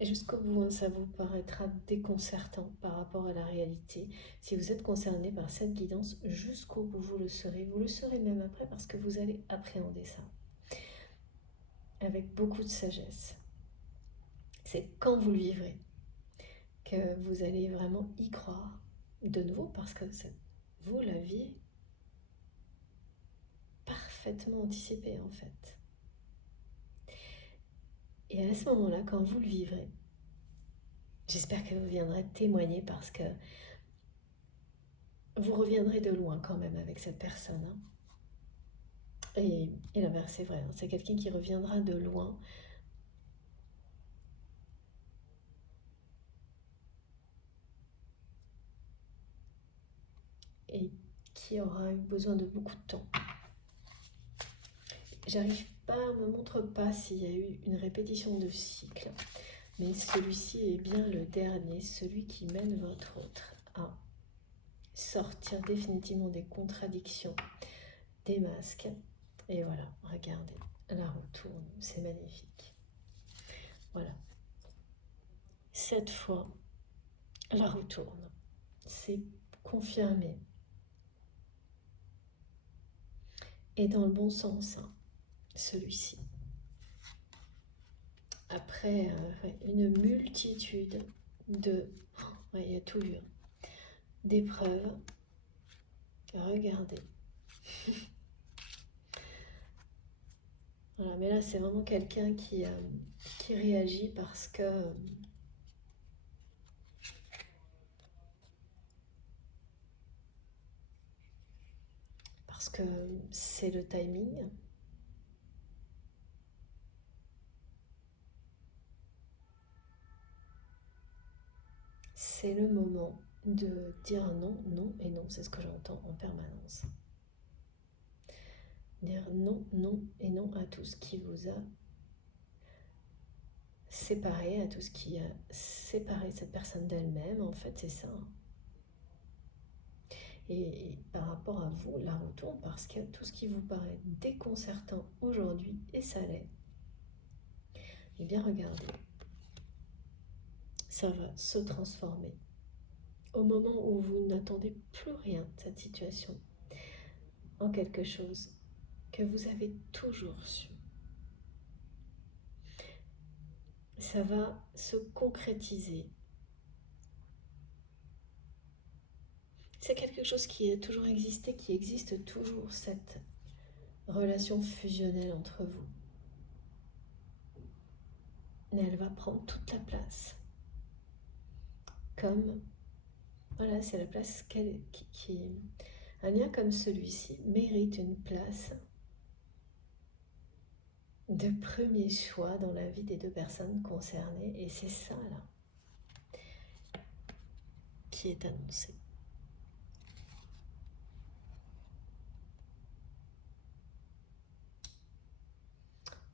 Et jusqu'au bout, ça vous paraîtra déconcertant par rapport à la réalité. Si vous êtes concerné par cette guidance, jusqu'au bout, vous le serez. Vous le serez même après parce que vous allez appréhender ça avec beaucoup de sagesse. C'est quand vous le vivrez que vous allez vraiment y croire de nouveau parce que vous l'aviez parfaitement anticipé en fait. Et à ce moment-là, quand vous le vivrez, j'espère que vous viendrez témoigner parce que vous reviendrez de loin quand même avec cette personne. Hein. Et l'inverse, c'est vrai, hein. C'est quelqu'un qui reviendra de loin. Et qui aura eu besoin de beaucoup de temps. J'arrive pas, me montre pas s'il y a eu une répétition de cycle, mais celui-ci est bien le dernier, celui qui mène votre autre à sortir définitivement des contradictions, des masques. Et voilà, regardez, la roue tourne, c'est magnifique. Voilà. Cette fois, la roue tourne. C'est confirmé. Et dans le bon sens, hein, celui-ci. Après une multitude de... il y a tout eu. D'épreuves. Regardez. Voilà, mais là, c'est vraiment quelqu'un qui réagit parce que... parce que c'est le timing. C'est le moment de dire non, non et non. C'est ce que j'entends en permanence. Dire non, non et non à tout ce qui vous a séparé, à tout ce qui a séparé cette personne d'elle-même. En fait, c'est ça. Et par rapport à vous, la retourne parce que tout ce qui vous paraît déconcertant aujourd'hui, et ça l'est, eh bien regardez, ça va se transformer au moment où vous n'attendez plus rien de cette situation en quelque chose que vous avez toujours su. Ça va se concrétiser. C'est quelque chose qui a toujours existé, qui existe toujours, cette relation fusionnelle entre vous. Mais elle va prendre toute la place. Comme, voilà, c'est la place qui un lien comme celui-ci mérite une place de premier choix dans la vie des deux personnes concernées. Et c'est ça, là, qui est annoncé.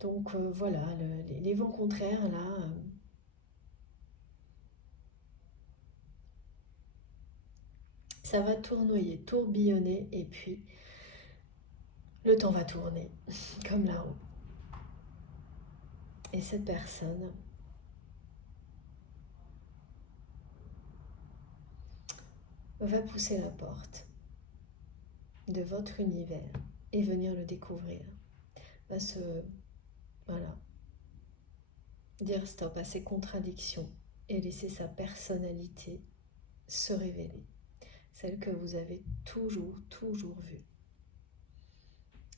Donc voilà, les vents contraires, là, Ça va tournoyer, tourbillonner, et puis le temps va tourner, comme la roue. Et cette personne va pousser la porte de votre univers et venir le découvrir. Va voilà, dire stop à ses contradictions et laisser sa personnalité se révéler. Celle que vous avez toujours vue.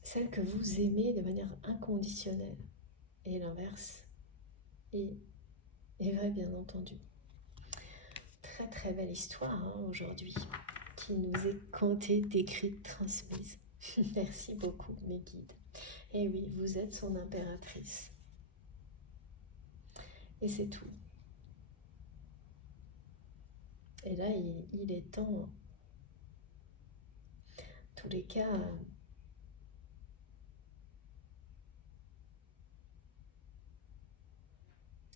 Celle que vous aimez de manière inconditionnelle. Et l'inverse est vrai, bien entendu. Très très belle histoire aujourd'hui, qui nous est contée, décrite, transmise. Merci beaucoup mes guides. Et oui, vous êtes son impératrice. Et c'est tout. Et là, il est temps, en tous les cas,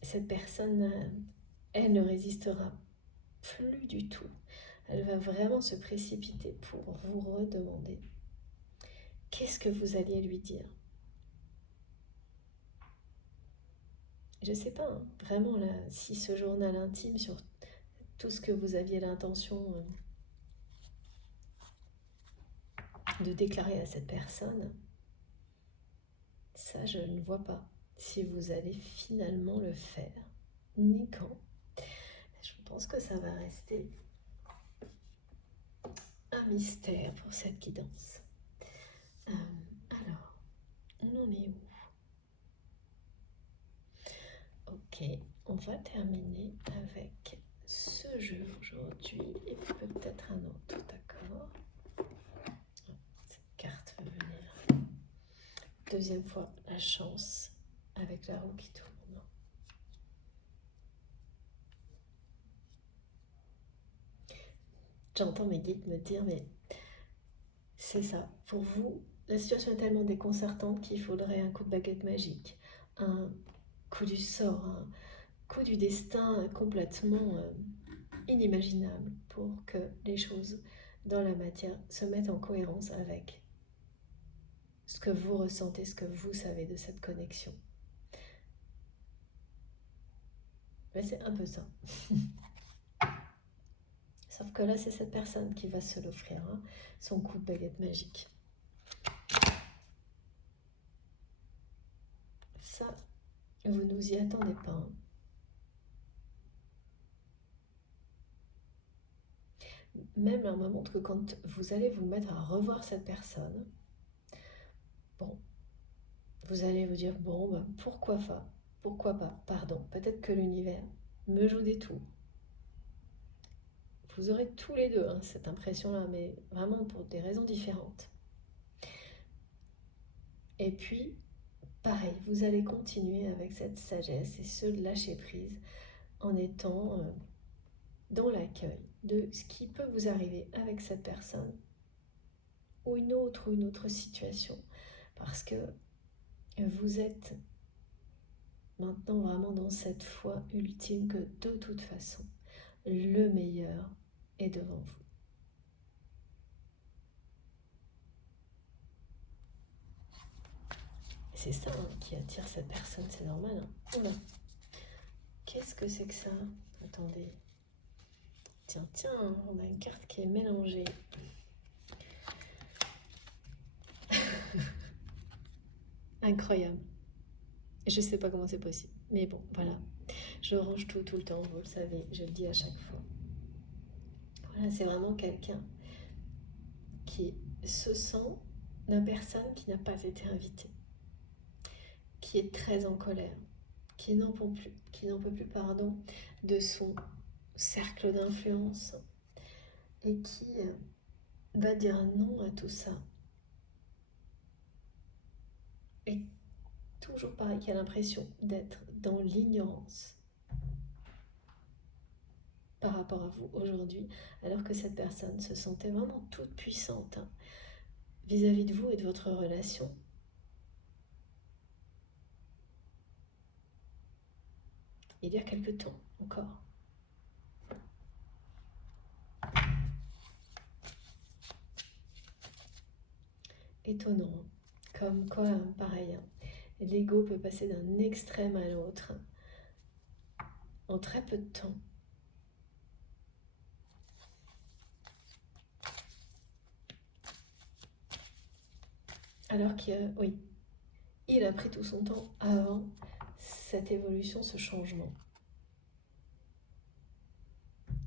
cette personne, elle ne résistera plus du tout. Elle va vraiment se précipiter pour vous redemander qu'est-ce que vous alliez lui dire. Je sais pas, vraiment là, si ce journal intime sur tout ce que vous aviez l'intention de déclarer à cette personne, ça je ne vois pas si vous allez finalement le faire, ni quand. Je pense que ça va rester un mystère pour cette guidance. Alors, on en est où? Ok, on va terminer avec ce jeu aujourd'hui et peut-être un autre, d'accord? Cette carte va venir. Deuxième fois, la chance avec la roue qui tourne. J'entends mes guides me dire, mais c'est ça, pour vous, la situation est tellement déconcertante qu'il faudrait un coup de baguette magique, un coup du sort, un coup du destin complètement inimaginable pour que les choses dans la matière se mettent en cohérence avec ce que vous ressentez, ce que vous savez de cette connexion. Mais c'est un peu ça. Sauf que là, c'est cette personne qui va se l'offrir, son coup de baguette magique. Ça, vous nous y attendez pas. Même là, on me montre que quand vous allez vous mettre à revoir cette personne, bon, vous allez vous dire, bon, ben, pourquoi pas, pardon, peut-être que l'univers me joue des tours. Vous aurez tous les deux cette impression-là, mais vraiment pour des raisons différentes. Et puis, pareil, vous allez continuer avec cette sagesse et ce lâcher-prise en étant dans l'accueil de ce qui peut vous arriver avec cette personne ou une autre situation. Parce que vous êtes maintenant vraiment dans cette foi ultime que de toute façon, le meilleur est devant vous. C'est ça qui attire cette personne, c'est normal. Oula. Qu'est-ce que c'est que ça? Attendez. Tiens, on a une carte qui est mélangée. Incroyable. Je sais pas comment c'est possible. Mais bon, voilà. Je range tout le temps, vous le savez. Je le dis à chaque fois. Voilà, c'est vraiment quelqu'un qui se sent la personne qui n'a pas été invitée. Qui est très en colère. Qui n'en peut plus, de son cercle d'influence. Et qui va dire non à tout ça. Et toujours pareil, qui a l'impression d'être dans l'ignorance par rapport à vous aujourd'hui, alors que cette personne se sentait vraiment toute puissante vis-à-vis de vous et de votre relation. Il y a quelque temps encore. étonnant, hein. Comme quoi, hein, pareil, hein, l'ego peut passer d'un extrême à l'autre en très peu de temps. Alors oui, il a pris tout son temps avant cette évolution, ce changement,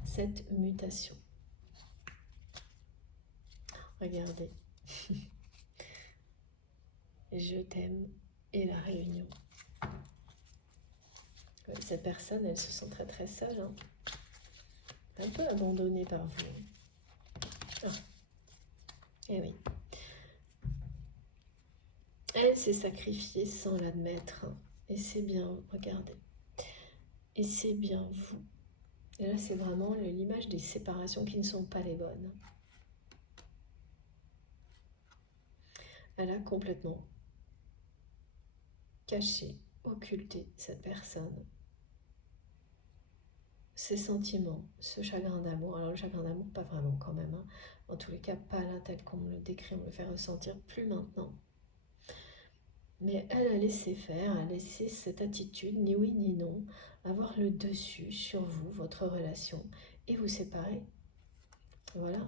cette mutation. Regardez. Je t'aime et la réunion. Cette personne, elle se sent très très seule, hein. Un peu abandonnée par vous. Ah. Eh oui. Elle s'est sacrifiée sans l'admettre. Et c'est bien, regardez. Et c'est bien vous. Et là, c'est vraiment l'image des séparations qui ne sont pas les bonnes. Elle a complètement caché, occulté cette personne, ses sentiments, ce chagrin d'amour. Alors le chagrin d'amour, pas vraiment quand même, hein. En tous les cas, pas là tel qu'on me le décrit, on me le fait ressentir, plus maintenant. Mais elle a laissé faire, a laissé cette attitude, ni oui ni non, avoir le dessus sur vous, votre relation, et vous séparer. Voilà.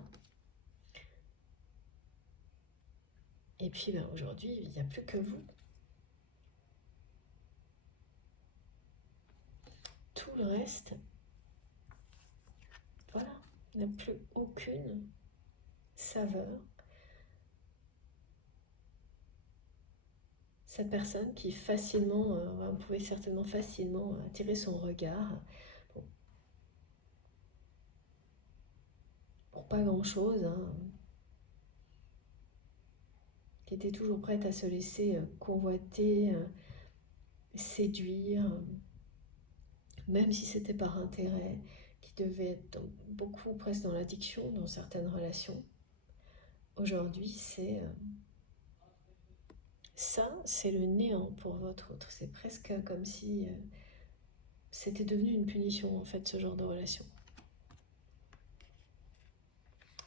Et puis ben, aujourd'hui, il n'y a plus que vous. Tout le reste, voilà, n'a plus aucune saveur. Cette personne qui facilement, vous pouvez certainement facilement attirer son regard, bon, pour pas grand-chose, hein, qui était toujours prête à se laisser convoiter, séduire, même si c'était par intérêt, qui devait être beaucoup presque dans l'addiction dans certaines relations. Aujourd'hui, ça, c'est le néant pour votre autre. C'est presque comme si c'était devenu une punition, en fait, ce genre de relation.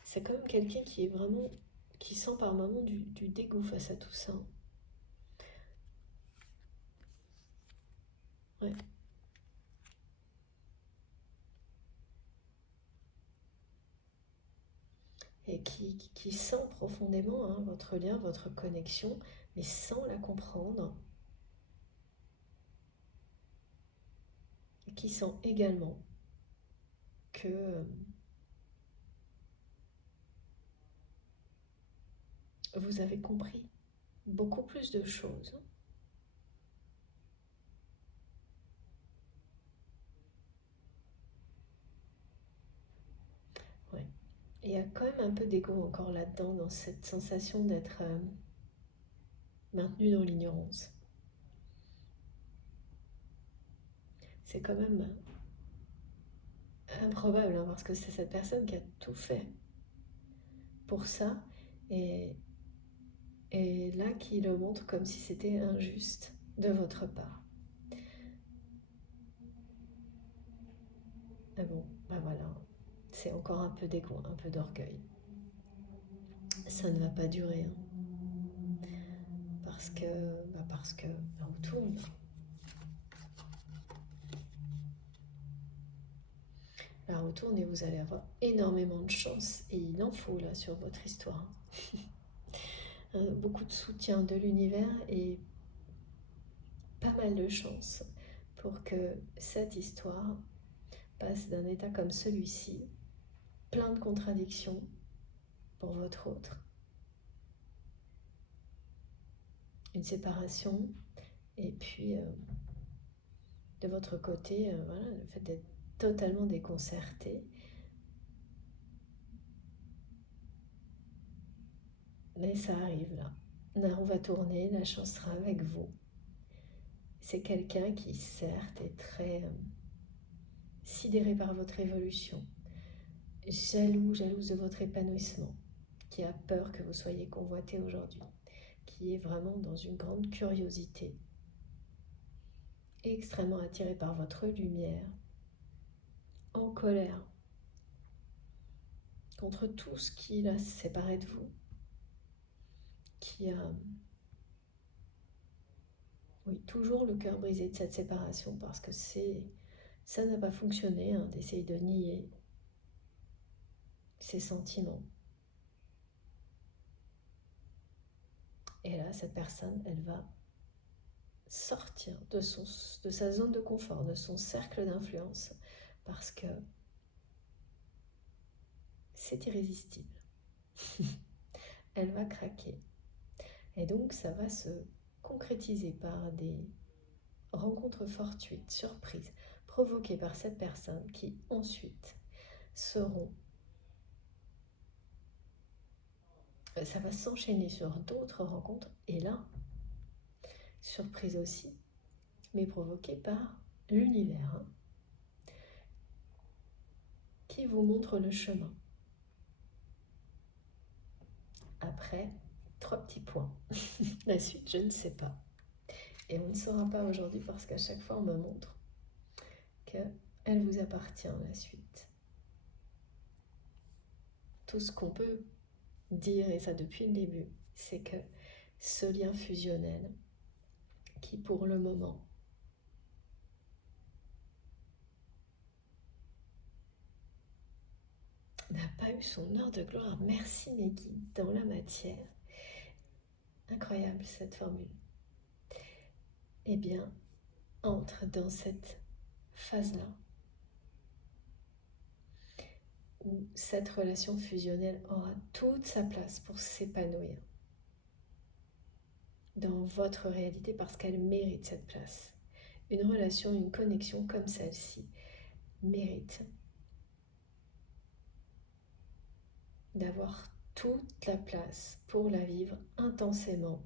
C'est comme quelqu'un qui est vraiment, qui sent par moments du dégoût face à tout ça. Ouais. Et qui sent profondément hein, votre lien, votre connexion, mais sans la comprendre. Et qui sent également que vous avez compris beaucoup plus de choses. Ouais. Et il y a quand même un peu d'ego encore là-dedans, dans cette sensation d'être maintenu dans l'ignorance. C'est quand même improbable, hein, parce que c'est cette personne qui a tout fait pour ça, et là qui le montre comme si c'était injuste de votre part. Mais bon, ben voilà, c'est encore un peu d'ego, un peu d'orgueil. Ça ne va pas durer, hein, parce que la roue tourne. La roue tourne et vous allez avoir énormément de chance, et il en faut là sur votre histoire. Beaucoup de soutien de l'univers et pas mal de chance pour que cette histoire passe d'un état comme celui-ci, plein de contradictions pour votre autre, une séparation, et puis de votre côté, voilà, le fait d'être totalement déconcerté. Mais ça arrive là. La roue va tourner, la chance sera avec vous. C'est quelqu'un qui certes est très sidéré par votre évolution, jalouse de votre épanouissement, qui a peur que vous soyez convoité aujourd'hui, qui est vraiment dans une grande curiosité, extrêmement attiré par votre lumière, en colère contre tout ce qui l'a séparé de vous, qui a, oui, toujours le cœur brisé de cette séparation parce que ça n'a pas fonctionné, hein, d'essayer de nier ses sentiments. Et là, cette personne, elle va sortir de sa zone de confort, de son cercle d'influence, parce que c'est irrésistible. Elle va craquer. Et donc, ça va se concrétiser par des rencontres fortuites, surprises, provoquées par cette personne qui ensuite seront... Ça va s'enchaîner sur d'autres rencontres, et là, surprise aussi, mais provoquée par l'univers, hein, qui vous montre le chemin. Après, 3 petits points. La suite, je ne sais pas. Et on ne saura pas aujourd'hui parce qu'à chaque fois, on me montre qu'elle vous appartient, la suite. Tout ce qu'on peut dire, et ça depuis le début, c'est que ce lien fusionnel, qui pour le moment n'a pas eu son heure de gloire, merci mes guides, dans la matière, incroyable cette formule, eh bien, entre dans cette phase-là, où cette relation fusionnelle aura toute sa place pour s'épanouir dans votre réalité parce qu'elle mérite cette place. Une relation, une connexion comme celle-ci mérite d'avoir toute la place pour la vivre intensément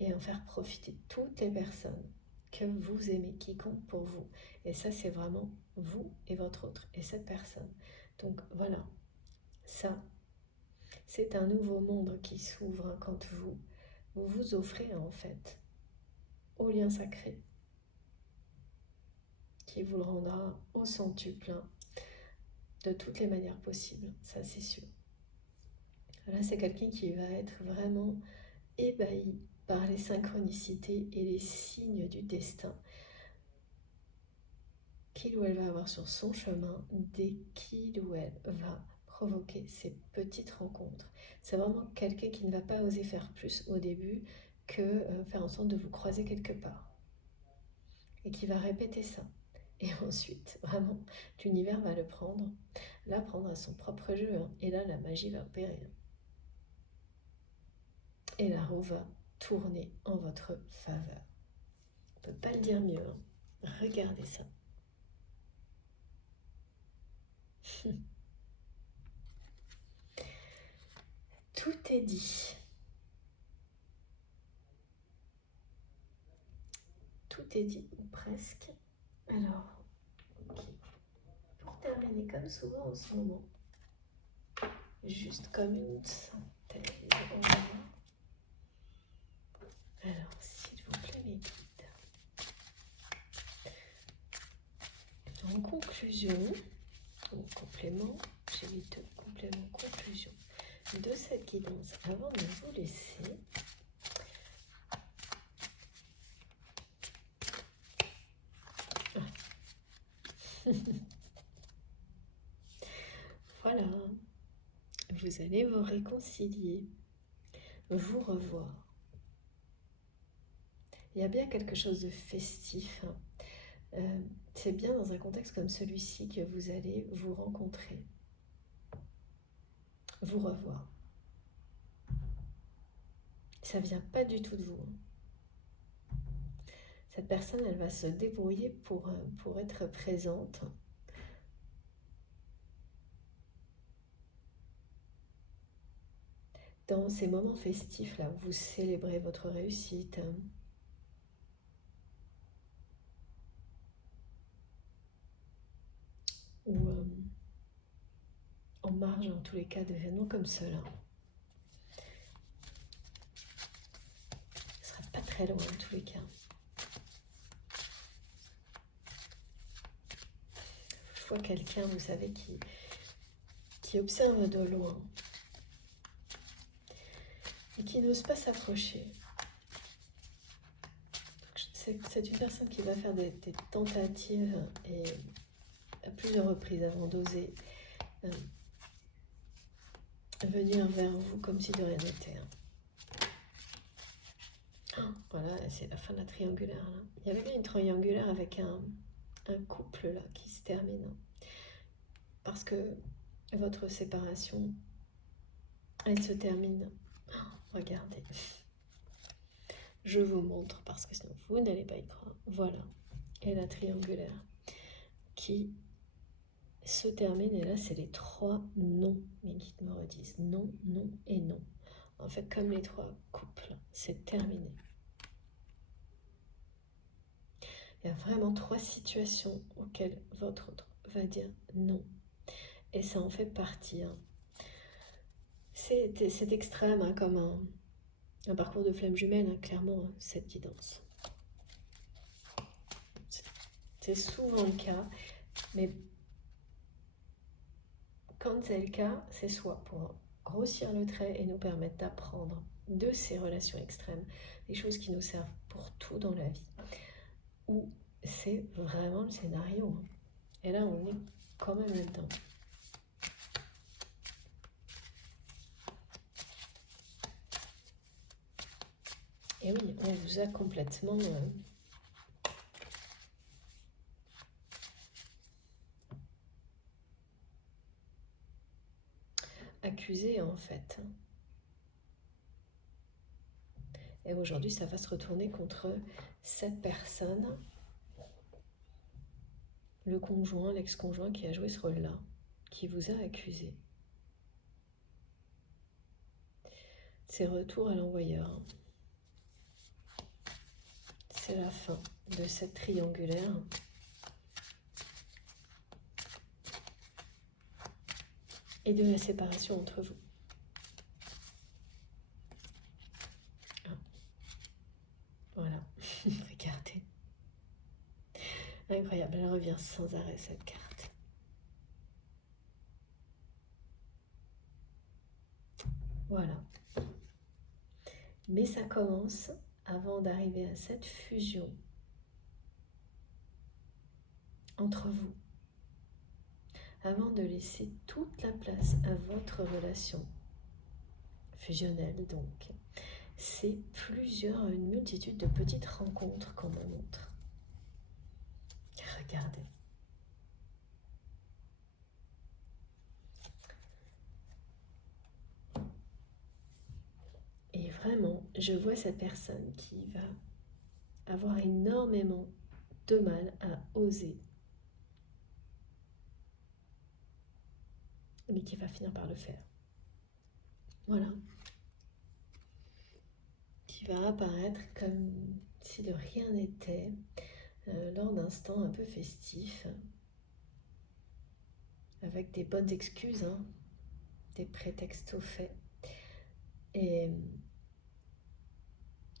et en faire profiter toutes les personnes que vous aimez, qui comptent pour vous. Et ça, c'est vraiment vous et votre autre et cette personne. Donc voilà, ça, c'est un nouveau monde qui s'ouvre quand vous vous offrez en fait au lien sacré qui vous le rendra au centuple de toutes les manières possibles, ça c'est sûr. Là, c'est quelqu'un qui va être vraiment ébahi par les synchronicités et les signes du destin qu'il ou elle va avoir sur son chemin dès qu'il ou elle va provoquer ces petites rencontres. C'est vraiment quelqu'un qui ne va pas oser faire plus au début que faire en sorte de vous croiser quelque part. Et qui va répéter ça. Et ensuite, vraiment, l'univers va le prendre, là, prendre à son propre jeu. Hein. Et là, la magie va opérer. Et la roue va tourner en votre faveur. On ne peut pas le dire mieux. Hein. Regardez ça. Tout est dit. Tout est dit, ou presque. Alors, ok. Pour terminer, comme souvent en ce moment, juste comme une synthèse. Alors, s'il vous plaît, mes guides. En conclusion, ou complément, j'ai mis 2 compléments, conclusion de cette guidance avant de vous laisser. Voilà, vous allez vous réconcilier, vous revoir. Il y a bien quelque chose de festif. C'est bien dans un contexte comme celui-ci que vous allez vous rencontrer, vous revoir. Ça vient pas du tout de vous. Cette personne, elle va se débrouiller pour être présente. Dans ces moments festifs là où vous célébrez votre réussite, ou en marge en tous les cas d'événements comme cela. Ce ne sera pas très loin en tous les cas. Je vois quelqu'un, vous savez, qui observe de loin. et qui n'ose pas s'approcher. C'est une personne qui va faire des tentatives et à plusieurs reprises avant d'oser venir vers vous comme si de rien n'était. Voilà, c'est la fin de la triangulaire. Là. Il y avait bien une triangulaire avec un couple là qui se termine. Parce que votre séparation, elle se termine. Regardez. Je vous montre parce que sinon vous n'allez pas y croire. Voilà. Et la triangulaire qui se termine. Et là, c'est les 3 non. Mes guides me redisent non, non et non. En fait, comme les 3 couples, c'est terminé. Il y a vraiment 3 situations auxquelles votre autre va dire non. Et ça en fait partie. C'est extrême, hein, comme un parcours de flamme jumelle, hein, clairement, hein, cette guidance. C'est souvent le cas, mais quand c'est le cas, c'est soit pour grossir le trait et nous permettre d'apprendre de ces relations extrêmes, des choses qui nous servent pour tout dans la vie, ou c'est vraiment le scénario. Hein. Et là, on est quand même là-dedans. Et oui, on vous a complètement accusé en fait. Et aujourd'hui, ça va se retourner contre cette personne, le conjoint, l'ex-conjoint qui a joué ce rôle-là, qui vous a accusé. C'est retour à l'envoyeur. C'est la fin de cette triangulaire. Et de la séparation entre vous. Voilà, regardez. Incroyable, elle revient sans arrêt cette carte. Voilà. Mais ça commence avant d'arriver à cette fusion entre vous. Avant de laisser toute la place à votre relation fusionnelle donc. C'est une multitude de petites rencontres qu'on me montre. Regardez. Et vraiment, je vois cette personne qui va avoir énormément de mal à oser. Mais qui va finir par le faire. Voilà. Qui va apparaître comme si de rien n'était lors d'instants un peu festifs, avec des bonnes excuses, hein, des prétextes au fait. Et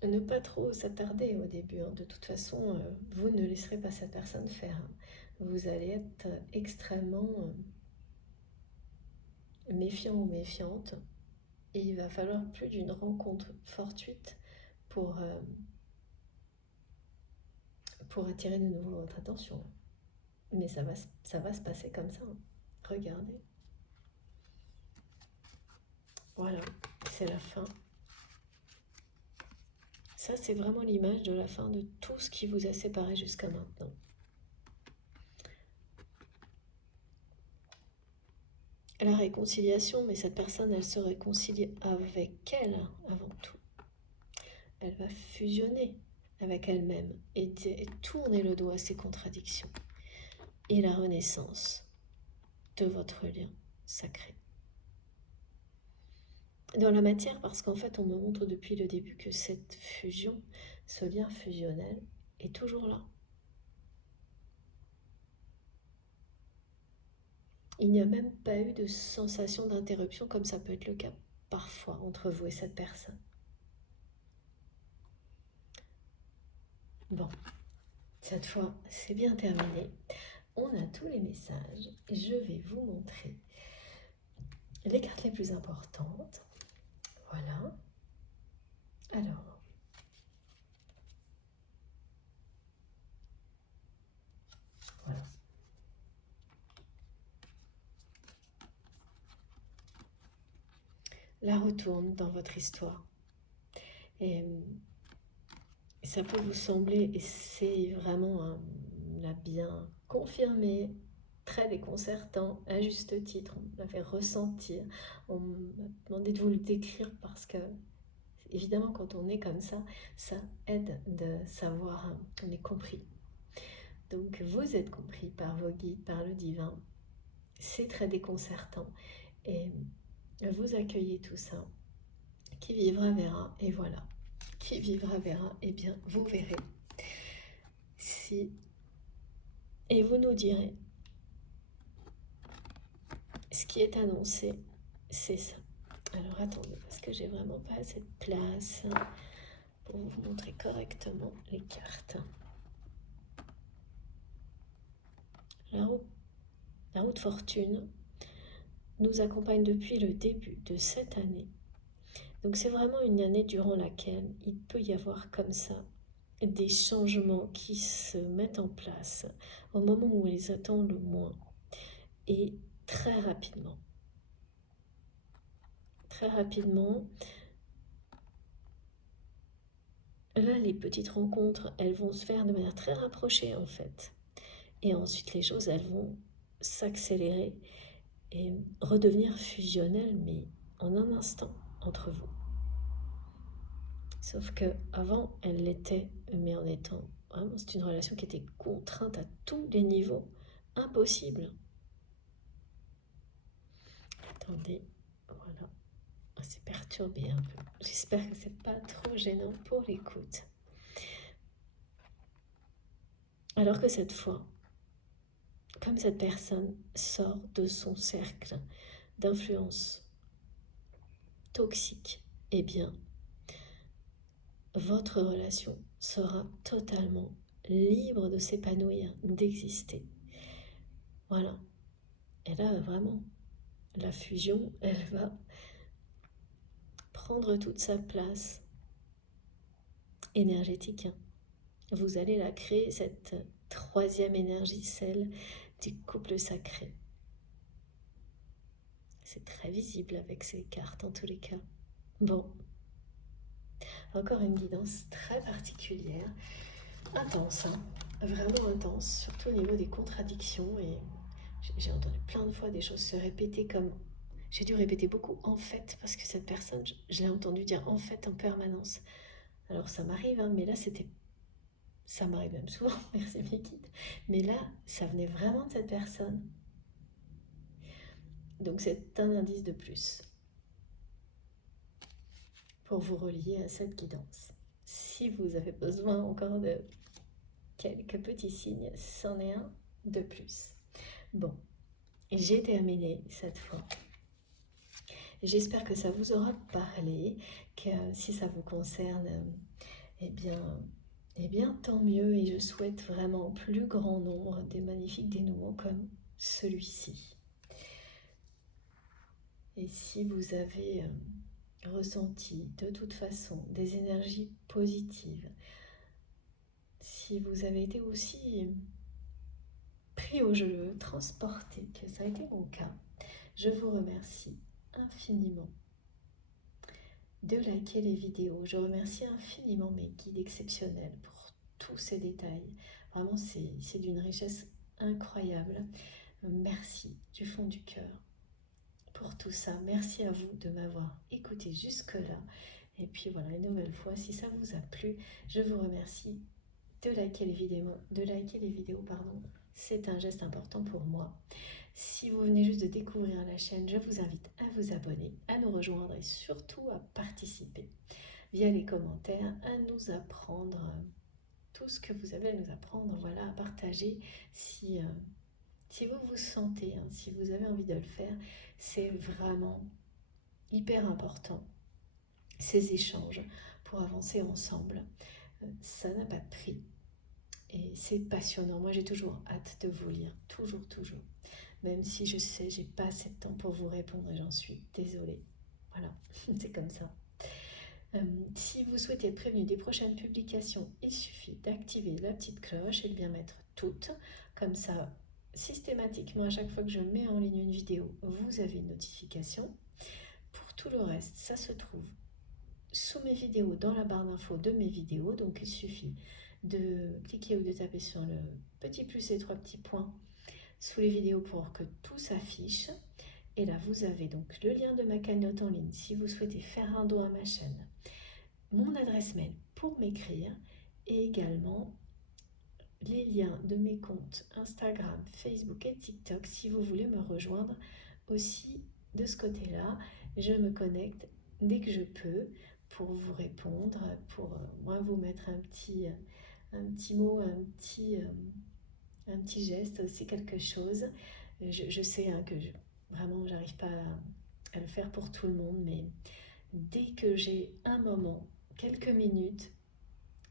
ne pas trop s'attarder au début. Hein. De toute façon, vous ne laisserez pas cette personne faire. Hein. Vous allez être extrêmement méfiant ou méfiante. Et il va falloir plus d'une rencontre fortuite pour attirer de nouveau votre attention. Mais ça va se passer comme ça. Hein. Regardez. Voilà, c'est la fin. Ça, c'est vraiment l'image de la fin de tout ce qui vous a séparé jusqu'à maintenant. La réconciliation, mais cette personne, elle se réconcilie avec elle avant tout. Elle va fusionner avec elle-même et tourner le dos à ses contradictions. Et la renaissance de votre lien sacré. Dans la matière, parce qu'en fait, on me montre depuis le début que cette fusion, ce lien fusionnel, est toujours là. Il n'y a même pas eu de sensation d'interruption comme ça peut être le cas parfois entre vous et cette personne. Bon, cette fois, c'est bien terminé. On a tous les messages. Je vais vous montrer les cartes les plus importantes. Voilà. Alors, voilà. La roue tourne dans votre histoire. Et ça peut vous sembler, et c'est vraiment l'a bien confirmé, très déconcertant, à juste titre. On m'a fait ressentir, on m'a demandé de vous le décrire parce que, évidemment, quand on est comme ça aide de savoir qu'on est compris. Donc, vous êtes compris par vos guides, par le divin. C'est très déconcertant et vous accueillez tout ça. Qui vivra verra, et voilà. Qui vivra verra, et bien, vous verrez. Si. Et vous nous direz. Ce qui est annoncé, c'est ça. Alors attendez, parce que j'ai vraiment pas assez de place pour vous montrer correctement les cartes. La roue de fortune nous accompagne depuis le début de cette année. Donc c'est vraiment une année durant laquelle il peut y avoir comme ça des changements qui se mettent en place au moment où on les attend le moins et très rapidement. Très rapidement. Là, les petites rencontres, elles vont se faire de manière très rapprochée en fait. Et ensuite, les choses, elles vont s'accélérer et redevenir fusionnelles, mais en un instant, entre vous. Sauf que avant, elle l'était, mais en étant vraiment, c'est une relation qui était contrainte à tous les niveaux, impossible. Attendez, voilà, c'est perturbé un peu. J'espère que c'est pas trop gênant pour l'écoute. Alors que cette fois, comme cette personne sort de son cercle d'influence toxique, eh bien, votre relation sera totalement libre de s'épanouir, d'exister. Voilà. Et là, vraiment, la fusion, elle va prendre toute sa place énergétique. Vous allez la créer, cette troisième énergie, celle du couple sacré. C'est très visible avec ces cartes en tous les cas. Bon. Encore une guidance très particulière, intense, hein, vraiment intense, surtout au niveau des contradictions. Et j'ai entendu plein de fois des choses se répéter comme... J'ai dû répéter beaucoup en fait, parce que cette personne, je l'ai entendu dire en fait en permanence. Alors ça m'arrive, hein, mais là c'était... Ça m'arrive même souvent, merci mes guides. Mais là, ça venait vraiment de cette personne. Donc c'est un indice de plus pour vous relier à cette guidance. Si vous avez besoin encore de quelques petits signes, c'en est un de plus. Bon, j'ai terminé cette fois. J'espère que ça vous aura parlé, que si ça vous concerne, eh bien tant mieux, et je souhaite vraiment au plus grand nombre des magnifiques dénouements comme celui-ci. Et si vous avez ressenti de toute façon des énergies positives, si vous avez été aussi pris au jeu, transporté, que ça a été mon cas, je vous remercie infiniment de liker les vidéos. Je remercie infiniment mes guides exceptionnels pour tous ces détails. Vraiment, c'est d'une richesse incroyable. Merci du fond du cœur pour tout ça. Merci à vous de m'avoir écouté jusque-là. Et puis voilà, une nouvelle fois, si ça vous a plu, je vous remercie de liker les vidéos, pardon. C'est un geste important pour moi. Si vous venez juste de découvrir la chaîne, je vous invite à vous abonner, à nous rejoindre et surtout à participer via les commentaires, à nous apprendre tout ce que vous avez à nous apprendre, voilà, à partager si vous vous sentez, hein, si vous avez envie de le faire. C'est vraiment hyper important, ces échanges pour avancer ensemble. Ça n'a pas de prix. Et c'est passionnant. Moi, j'ai toujours hâte de vous lire. Toujours, toujours. Même si je sais, j'ai pas assez de temps pour vous répondre et j'en suis désolée. Voilà, c'est comme ça. Si vous souhaitez être prévenu des prochaines publications, il suffit d'activer la petite cloche et de bien mettre toutes. Comme ça, systématiquement, à chaque fois que je mets en ligne une vidéo, vous avez une notification. Pour tout le reste, ça se trouve sous mes vidéos, dans la barre d'infos de mes vidéos. Donc il suffit de cliquer ou de taper sur le petit plus et trois petits points sous les vidéos pour que tout s'affiche. Et là, vous avez donc le lien de ma cagnotte en ligne si vous souhaitez faire un don à ma chaîne, mon adresse mail pour m'écrire et également les liens de mes comptes Instagram, Facebook et TikTok si vous voulez me rejoindre aussi de ce côté-là. Je me connecte dès que je peux pour vous répondre, pour moi vous mettre un petit mot, un petit geste, aussi quelque chose. Je sais hein, que vraiment j'arrive pas à le faire pour tout le monde, mais dès que j'ai un moment, quelques minutes,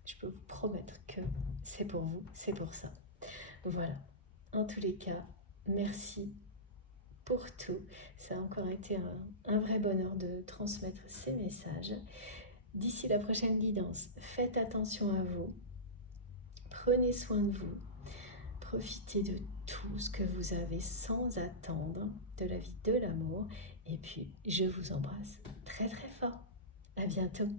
je peux vous promettre que c'est pour vous, c'est pour ça. Voilà. En tous les cas, merci pour tout. Ça a encore été un vrai bonheur de transmettre ces messages. D'ici la prochaine guidance, faites attention à vous. Prenez soin de vous. Profitez de tout ce que vous avez sans attendre, de la vie, de l'amour. Et puis, je vous embrasse très très fort. À bientôt.